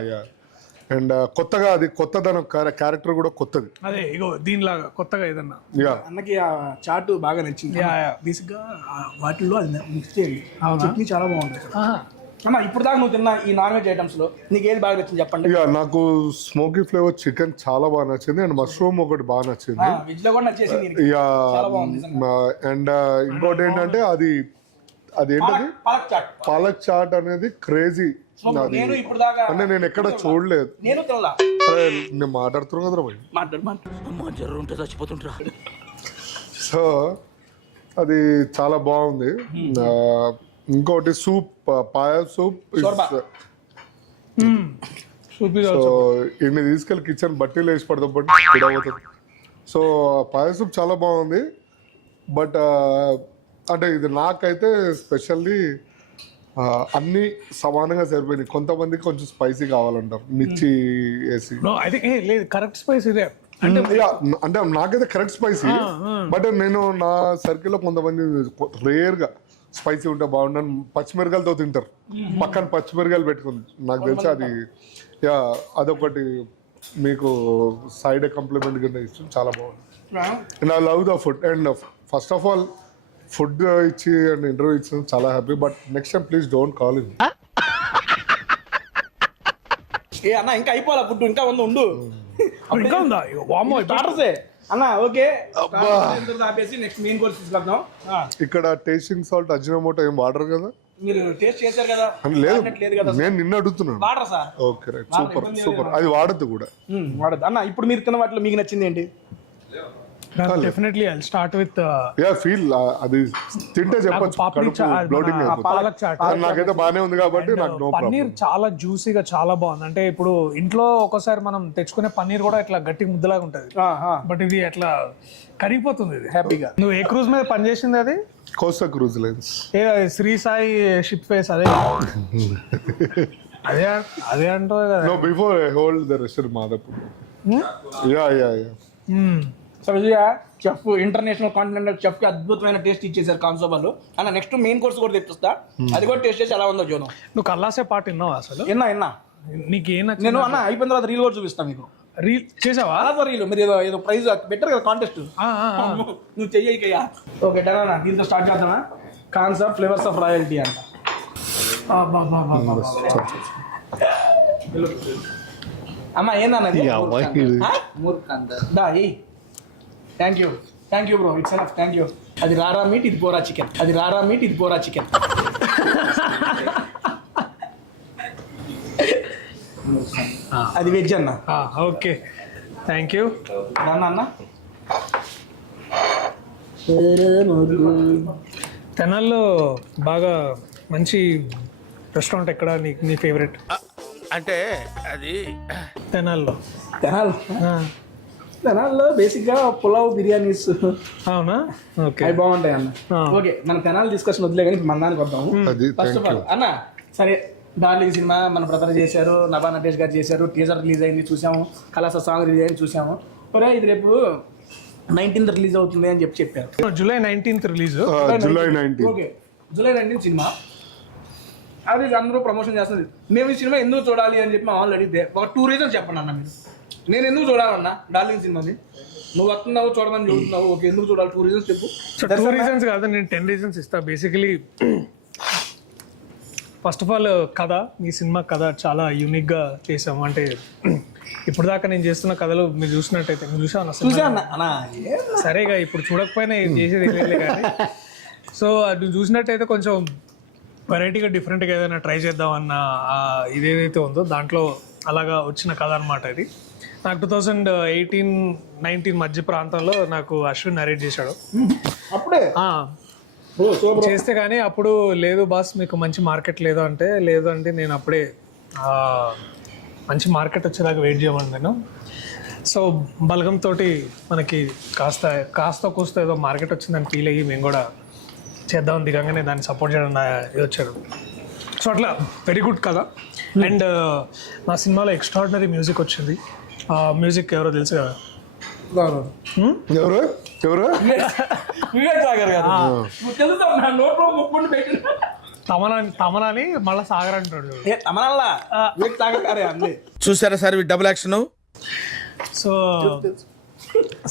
అండ్ కొత్తగా అది కొత్తదనం క్యారెక్టర్ కూడా కొత్తది. అదే ఇగో దీనిలాగా కొత్తగా ఏదన్నా. యా అన్నకి ఆ చాట్ బాగా నచ్చింది. బేసిక్ గా వాటిల్లో అది మిక్స్ చేయండి. చట్నీ చాలా బాగుంటుంది అన్న. ఇప్పుడు దాకా నువ్వు తిన్న ఈ నాన్ వెజ్ ఐటమ్స్ లో నీకు ఏది బాగా నచ్చింది చెప్పండి. యా నాకు స్మోకీ ఫ్లేవర్ చికెన్ చాలా బాగా నచ్చింది అండ్ మష్రూమ్ ఒకటి బాగా నచ్చింది. వెజ్ లో కూడా నచ్చేసింది. యా అండ్ ఇంకోటి ఏంటంటే అదేంటది పాలక్ చాట్ అనేది క్రేజీ. నేను ఇప్పుడు దాకా అంటే నేను ఎక్కడ చూడలేదు. నేను తినలా. అరే నేను మాట్లాడుతున్నా కదరా భయ్. సో అది చాలా బాగుంది. ఇంకోటి సూప్ పాయ సూప్. సో ఇన్ని తీసుకెళ్ళి కిచెన్ బట్టీలు వేసి పడతాం. సో పాయ సూప్ చాలా బాగుంది. బట్ అంటే ఇది నాకైతే స్పెషల్లీ అన్ని సమానంగా సరిపోయినాయి. కొంతమందికి కొంచెం స్పైసీ కావాలంటారు మిర్చి వేసి. లేదు కరెక్ట్ స్పైస్ ఇదే అంటే నాకైతే కరెక్ట్ స్పైసీ. బట్ నేను నా సర్కిల్లో కొంతమంది రేర్గా స్పైసీ ఉంటే బాగుండని పచ్చిమిరకాయలతో తింటారు. పక్కన పచ్చిమిరకాయలు పెట్టుకుంది. నాకు తెలిసి అది అదొకటి మీకు సైడ్ కాంప్లిమెంట్ కింద ఇష్టం. చాలా బాగుంది. And I love the food. And first of all food ఇచ్చి అండ్ ఇంటర్వ్యూ ఇచ్చిన చాలా happy. But next time please don't call in. ఏ అన్న ఇంకా అయిపోవాలా ఫుడ్ ఇంకా ఉండు ఇంకా ఉందా? స్టార్టర్సే అన్న. ఓకే ఆపేసి నెక్స్ట్ మెయిన్ కోర్స్ తీసుకెళ్తాం. ఇక్కడ టేస్టింగ్ సాల్ట్ అజినోమోటో ఏం వాడరు కదా? మీరు టేస్ట్ చేశారు కదా? లేదు కదా నేను నిన్న అడుగుతున్నాను. వాడరా సార్? Okay right super. అది వాడద్దు కూడా. వాడద్దు అన్న. ఇప్పుడు మీరు తిన్న వాటిలో మీకు నచ్చింది ఏంటి? Definitely I start with feel అది తింటే చెప్పొచ్చు బ్లోటింగ్ పాలక్ చాట్. నాకైతే బానే ఉంది కాబట్టి నాకు నో ప్రాబ్లం. పన్నీర్ చాలా జ్యూసీగా చాలా బాగుంది. అంటే ఇప్పుడు ఇంట్లో ఒకసారి మనం తెచ్చుకునే పన్నీర్ కూడా ఇట్లా గట్టి ముద్దలాగా ఉంటది. బట్ ఇది అట్లా కరిగిపోతుంది ఇది హ్యాపీగా. నువ్వు ఏ క్రూజ్ మీద పనిచేసింది? అది కోస్టా క్రూజ్ లైన్స్. ఏ శ్రీ సాయి షిప్ ఫేస్ అదే అదే అదే అంటో కదా. No before I hold the restaurant Madhapur. Yeah so Vijaya chef international continental chef కి అద్భుతమైన టేస్ట్ ఇచ్చేసారు కాన్సోబాలు అన్న. నెక్స్ట్ మెయిన్ కోర్స్ కూడా తెప్పిస్తా. అది కూడా టేస్ట్ చేసి ఎలా ఉందో చూద్దాం. నువ్వు కల్లాసే పాట విన్నావు అసలు? విన్నా. నీకు ఏం నచ్చింది? నేను అన్న అయిపోయిన తర్వాత రీల్ కూడా చూపిస్తాను మీకు. రీల్ చేసావా? రీల్ మీరు ఏదో ప్రైజ్ బెటర్ కదా కాంటెస్ట్. నువ్వు చెయ్యకయ్యా. ఓకే డన్ అన్న. దీంతో స్టార్ట్ చేద్దామా? కాన్సెప్ట్ ఫ్లేవర్స్ ఆఫ్ రాయల్టీ అంట. అమ్మ ఏందన్నది? Thank you bro. It's enough. Thank you. అది రారా మీట్, ఇది బోరా చికెన్. అది వెజ్ అన్న. ఓకే థ్యాంక్ యూ అన్న. తెనాల్లో బాగా మంచి రెస్టారెంట్ ఎక్కడ నీ ఫేవరెట్? అంటే అది తెనాల్లో బేసిక్గా పులావ్ బిర్యానీస్. అవునా? ఓకే అవి బాగుంటాయి అన్న. ఓకే మన తెనాలి డిస్కషన్ వదిలే కానీ మందానికి వద్దాము. ఫస్ట్ ఆఫ్ ఆల్ అన్న సరే డార్లింగ్ సినిమా మన బ్రదర్ చేశారు, నభా నటేష్ గారు చేశారు. టీజర్ రిలీజ్ అయింది చూసాము. కలాస సాంగ్ రిలీజ్ అయింది చూసాము. ఒరే ఇది రేపు 19th రిలీజ్ అవుతుంది అని చెప్పారు. July 19th release. July 19. Okay July 19 cinema. అది అందరూ ప్రమోషన్ చేస్తుంది. మేము ఈ సినిమా ఎందుకు చూడాలి అని చెప్పి మా వాళ్ళు అడిగితే ఒక 2 రీజన్స్ చెప్పండి అన్న. మీరు నేను ఎందుకు చూడాలన్నా డార్లింగ్ సినిమాని? నువ్వు వస్తున్నావు చూడమని చూస్తున్నావు. ఓకే ఎందుకు చూడాలి? 2 రీజన్స్ చెప్పు. 2 రీజన్స్ కాదు, నేను 10 రీజన్స్ ఇస్తా. బేసికలీ ఫస్ట్ ఆఫ్ ఆల్ కథ, ఈ సినిమా కథ చాలా యూనిక్గా చేసాము. అంటే ఇప్పుడు దాకా నేను చేస్తున్న కథలు మీరు చూసినట్టయితే, మీరు చూసాను చూసాను. సరేగా ఇప్పుడు చూడకపోయినా చేసేది లేదు కానీ సో అది చూసినట్టయితే కొంచెం వెరైటీగా డిఫరెంట్గా ఏదైనా ట్రై చేద్దామన్న ఇదేదైతే ఉందో దాంట్లో అలాగా వచ్చిన కథ అనమాట ఇది. నాకు 2018-19 మధ్య ప్రాంతంలో నాకు అశ్విన్ నరేట్ చేశాడు. అప్పుడే చేస్తే కానీ అప్పుడు లేదు బాస్ మీకు మంచి మార్కెట్ లేదు అంటే, లేదు అంటే నేను అప్పుడే మంచి మార్కెట్ వచ్చేదాకా వెయిట్ చేయమన్నాను. సో బలగంతో మనకి కాస్త కూస్త ఏదో మార్కెట్ వచ్చిందని ఫీల్ అయ్యి మేము కూడా చేద్దాం దిగంగానే దాన్ని సపోర్ట్ చేయడం ఇది వచ్చాడు. సో అట్లా వెరీ గుడ్ కదా. అండ్ నా సినిమాలో ఎక్స్ట్రాడినరీ మ్యూజిక్ వచ్చింది. మ్యూజిక్ ఎవరో తెలుసు కదా, ఎవరు ఎవరు వివేక్ సాగర్ గారు. నువ్వు తెలుసా నా నోట్లో ముక్కుని పెట్టిన తమనాని మళ్ళీ సాగర్ అంటాడు. తమనల్లా వివేక్ సాగర్ గారే అన్నీ. చూసారా సార్ డబుల్ యాక్షన్. సో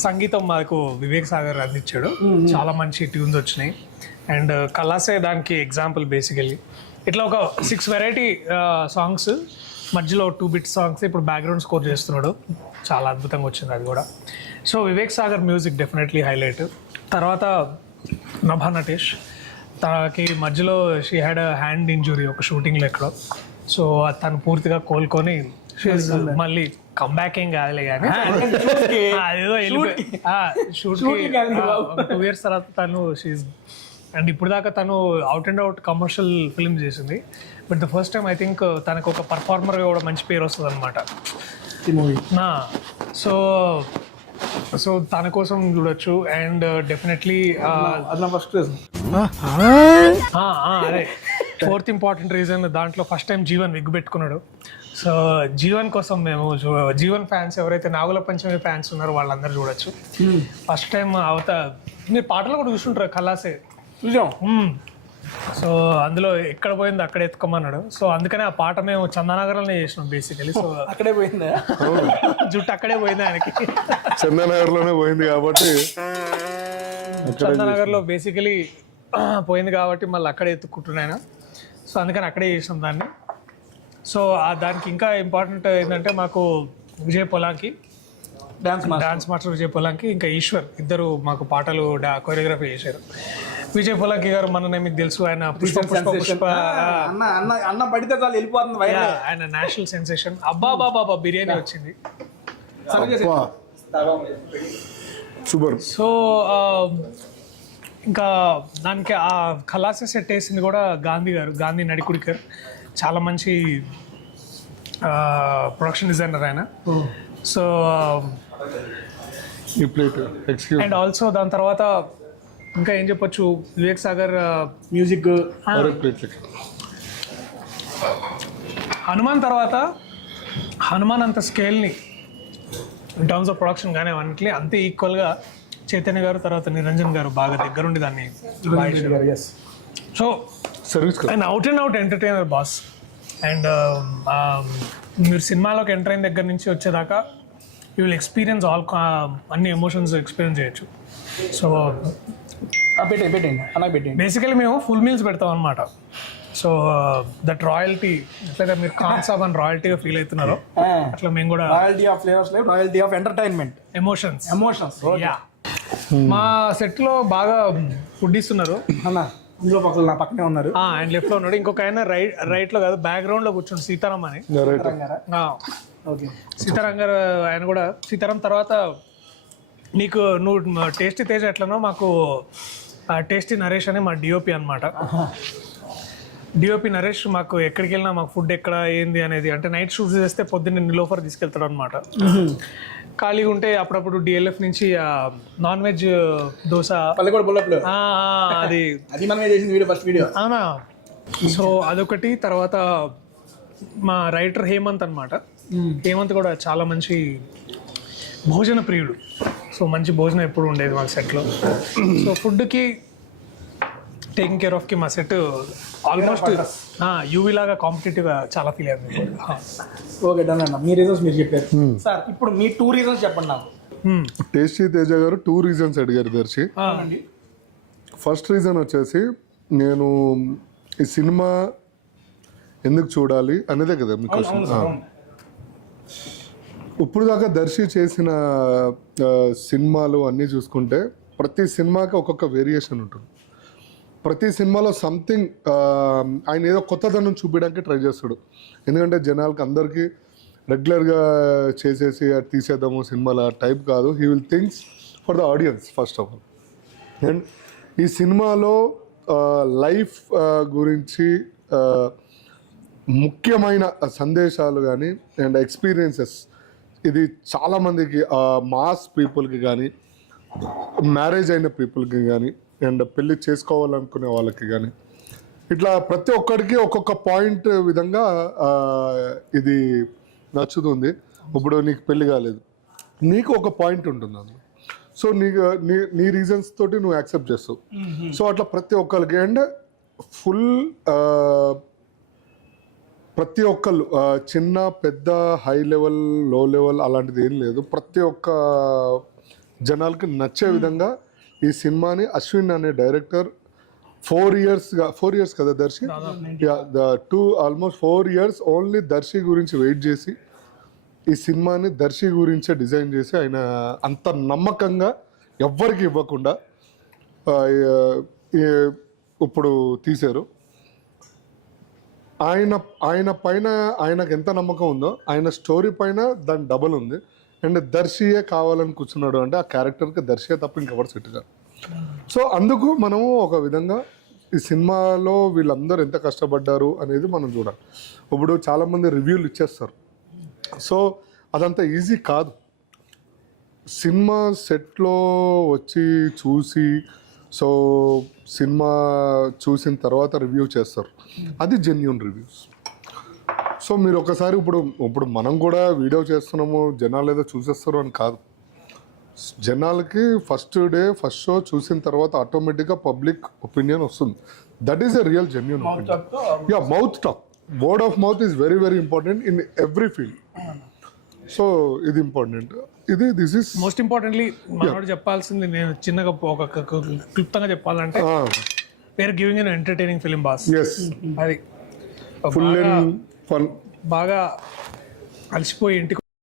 సంగీతం మాకు వివేక్ సాగర్ అందించాడు. చాలా మంచి ట్యూన్స్ వచ్చినాయి. అండ్ కలాసే దానికి ఎగ్జాంపుల్. బేసికలీ ఇట్లా ఒక 6 వెరైటీ సాంగ్స్ మధ్యలో 2 బిట్ సాంగ్స్ ఇప్పుడు బ్యాక్గ్రౌండ్ స్కోర్ చేస్తున్నాడు. చాలా అద్భుతంగా వచ్చింది అది కూడా. So Vivek Sagar music definitely highlight. తర్వాత నభా నటేష్, తనకి మధ్యలో షీ హ్యాడ్ హ్యాండ్ ఇంజురీ ఒక షూటింగ్లో ఎక్కడో. సో తను పూర్తిగా కోలుకొని మళ్ళీ కంబ్యాక్ ఏం కాదులే కానీ అదేదో షూట్కి 2 years తర్వాత తను షీజ్. అండ్ ఇప్పుడు దాకా తను out and out commercial film చేసింది. But the first time I think తనకు ఒక పర్ఫార్మర్గా కూడా మంచి పేరు వస్తుంది అనమాట. సో తన కోసం చూడొచ్చు. అండ్ డెఫినెట్లీ ఫస్ట్ అదే 4th ఇంపార్టెంట్ రీజన్ దాంట్లో ఫస్ట్ టైం జీవన్ విగ్గు పెట్టుకున్నాడు. సో జీవన్ కోసం మేము జీవన్ ఫ్యాన్స్ ఎవరైతే నాగుల పంచమి ఫ్యాన్స్ ఉన్నారో వాళ్ళందరూ చూడొచ్చు. ఫస్ట్ టైం మీరు పాటలు కూడా చూస్తుంటారు కలాసే చూసాం. సో అందులో ఎక్కడ పోయింది అక్కడ ఎత్తుకోమన్నాడు. సో అందుకనే ఆ పాట మేము చందానగర్లోనే చేసినాం బేసికలీ. సో అక్కడే పోయిందా జుట్టు అక్కడే పోయింది ఆయనకి. చందనగర్లోనే పోయింది కాబట్టి చందానగర్లో బేసికలీ పోయింది కాబట్టి మళ్ళీ అక్కడే ఎత్తుకుంటున్నాను. సో అందుకని అక్కడే చేసినాం దాన్ని. సో దానికి ఇంకా ఇంపార్టెంట్ ఏంటంటే మాకు విజయ్ పొలాంకి డాన్స్ మాస్టర్ విజయ్ పొలాంకి ఇంకా ఈశ్వర్ ఇద్దరు మాకు పాటలు కొరియోగ్రఫీ చేశారు. విజయ్ పొలాంకి గారు మన మీకు తెలుసు, ఆయన పుష్ప అన్న పడితే చాలు వెళ్ళిపోతుంది. ఆయన నేషనల్ సెన్సేషన్. అబ్బా బాబా బిర్యానీ వచ్చింది సూపర్. సో ఇంకా దానికి ఆ ఖలాసా సెట్ వేసింది కూడా గాంధీ నడికుడికర్. చాలా మంచి ప్రొడక్షన్ డిజైనర్ ఆయన. సో అండ్ ఆల్సో దాని తర్వాత ఇంకా ఏం చెప్పొచ్చు, వివేక్ సాగర్ మ్యూజిక్. హనుమాన్ తర్వాత హనుమాన్ అంత స్కేల్ని ఇన్ టర్మ్స్ ఆఫ్ ప్రొడక్షన్ కానీ అవన్నీ అంతే ఈక్వల్గా చైతన్య గారు తర్వాత నిరంజన్ గారు బాగా దగ్గరుండి దాన్ని. So and out and out entertainer boss. And మీరు సినిమాలోకి ఎంటర్ అయిన దగ్గర నుంచి వచ్చేదాకా యూ విల్ ఎక్స్పీరియన్స్ అన్ని ఎమోషన్స్ ఎక్స్పీరియన్స్ చేయొచ్చు. సో బేసికలీ మేము ఫుల్ మీల్స్ పెడతాం అనమాట. సో దట్ రాయల్టీ ఎట్లయితే మీరు ఖాన్ సాబ్ అని రాయల్టీగా ఫీల్ అవుతున్నారో అట్లా మేము కూడా royalty of flavours life, royalty of entertainment, emotions. Yeah మా సెట్లో బాగా ఫుడ్ ఇస్తున్నారు. ఇందులో పక్కన నా పక్కనే ఉన్నారు. ఆయన లెఫ్ట్ లో ఉన్నాడు. ఇంకొక ఆయన రైట్ లో కాదు బ్యాక్గ్రౌండ్ లో కూర్చోండి, సీతారాం అని. సీతారాం గారు ఆయన కూడా. సీతారాం తర్వాత నువ్వు టేస్టీ తేజ్ ఎట్లనో మాకు టేస్టీ నరేష్ అని మా డిఓపి అనమాట. డిఓపి నరేష్ మాకు ఎక్కడికి వెళ్ళినా మాకు ఫుడ్ ఎక్కడ ఏంది అనేది, అంటే నైట్ షూట్స్ చేస్తే పొద్దున్న నిలోఫర్ తీసుకెళ్తాడు అనమాట. ఖాళీగా ఉంటే అప్పుడప్పుడు డిఎల్ఎఫ్ నుంచి నాన్ వెజ్ దోశ అది అవునా. సో అదొకటి. తర్వాత మా రైటర్ హేమంత్ అనమాట. హేమంత్ కూడా చాలా మంచి భోజన ప్రియుడు. సో మంచి భోజనం ఎప్పుడు ఉండేది మా సెట్లో. సో ఫుడ్కి టేకింగ్ కేర్ ఆఫ్కి మా సెట్ ఆల్మోస్ట్ యూవీ లాగా కాంపిటేటివ్గా చాలా ఫీల్ అయింది. ఓకే డన్ అన్న, మీ రీజన్స్ మీరు చెప్పారు సార్. ఇప్పుడు మీ 2 రీజన్స్ చెప్పండి నాకు. టేస్టీ తేజ గారు 2 రీజన్స్ అడిగారు దర్శి. ఫస్ట్ రీజన్ వచ్చేసి నేను ఈ సినిమా ఎందుకు చూడాలి అనేదే కదా మీ క్వశ్చన్. ఇప్పుడు దాకా దర్శి చేసిన సినిమాలు అన్నీ చూసుకుంటే ప్రతి సినిమాకి ఒక్కొక్క వేరియేషన్ ఉంటుంది. ప్రతి సినిమాలో సంథింగ్ ఆయన ఏదో కొత్తదనం చూపించడానికి ట్రై చేస్తాడు. ఎందుకంటే జనాలకి అందరికీ రెగ్యులర్గా చేసేసి అది తీసేద్దాము సినిమాల టైప్ కాదు. He will thinks for the audience first of all. And ఈ సినిమాలో లైఫ్ గురించి ముఖ్యమైన సందేశాలు కానీ అండ్ ఎక్స్పీరియన్సెస్ ఇది చాలామందికి మాస్ పీపుల్కి కానీ మ్యారేజ్ అయిన పీపుల్కి కానీ అండ్ పెళ్ళి చేసుకోవాలనుకునే వాళ్ళకి కానీ ఇట్లా ప్రతి ఒక్కరికి ఒక్కొక్క పాయింట్ విధంగా ఇది నచ్చుతుంది. ఇప్పుడు నీకు పెళ్ళి కాలేదు, నీకు ఒక పాయింట్ ఉంటుంది అందులో. సో నీకు నీ రీజన్స్ తోటి నువ్వు యాక్సెప్ట్ చేస్తావు. సో అట్లా ప్రతి ఒక్కరికి అండ్ ఫుల్ ప్రతి ఒక్కళ్ళు చిన్న పెద్ద హై లెవెల్ లో లెవెల్ అలాంటిది ఏం లేదు. ప్రతి ఒక్క జనాలకి నచ్చే విధంగా ఈ సినిమాని అశ్విన్ అనే డైరెక్టర్ 4 years కదా Darshi, almost 4 years only Darshi గురించి వెయిట్ చేసి ఈ సినిమాని దర్శి గురించే డిజైన్ చేసి ఆయన అంత నమ్మకంగా ఎవ్వరికి ఇవ్వకుండా ఇప్పుడు తీశారు. ఆయన పైన ఆయనకు ఎంత నమ్మకం ఉందో ఆయన స్టోరీ పైన దాని డబల్ ఉంది. అండ్ దర్శియే కావాలని కూర్చున్నాడు అంటే ఆ క్యారెక్టర్కి దర్శియే తప్ప ఇంకెవరు సెట్ కాదు. సో అందుకు మనము ఒక విధంగా ఈ సినిమాలో వీళ్ళందరూ ఎంత కష్టపడ్డారు అనేది మనం చూడాలి. ఇప్పుడు చాలామంది రివ్యూలు ఇచ్చేస్తారు. సో అదంతా ఈజీ కాదు. సినిమా సెట్లో వచ్చి చూసి సో సినిమా చూసిన తర్వాత రివ్యూ చేస్తారు, అది జెన్యూన్ రివ్యూస్. సో మీరు ఒకసారి ఇప్పుడు మనం కూడా వీడియో చేస్తున్నాము జనాలు ఏదో చూసేస్తారు అని కాదు. జనాలకి ఫస్ట్ షో చూసిన తర్వాత ఆటోమేటిక్గా పబ్లిక్ ఒపీనియన్ వస్తుంది. That is a real genuine opinion. Yeah, mouth talk, word of mouth is very very important in every field. So ఇది important. This is most importantly మనోడు చెప్పాల్సింది, నేను చిన్నగా ఒక క్లుప్తంగా చెప్పాలంటే పేరు giving an entertaining film boss. yes, అది ఫుల్ ఇన్ ఫన్. బాగా అలసిపోయి ఇంటికి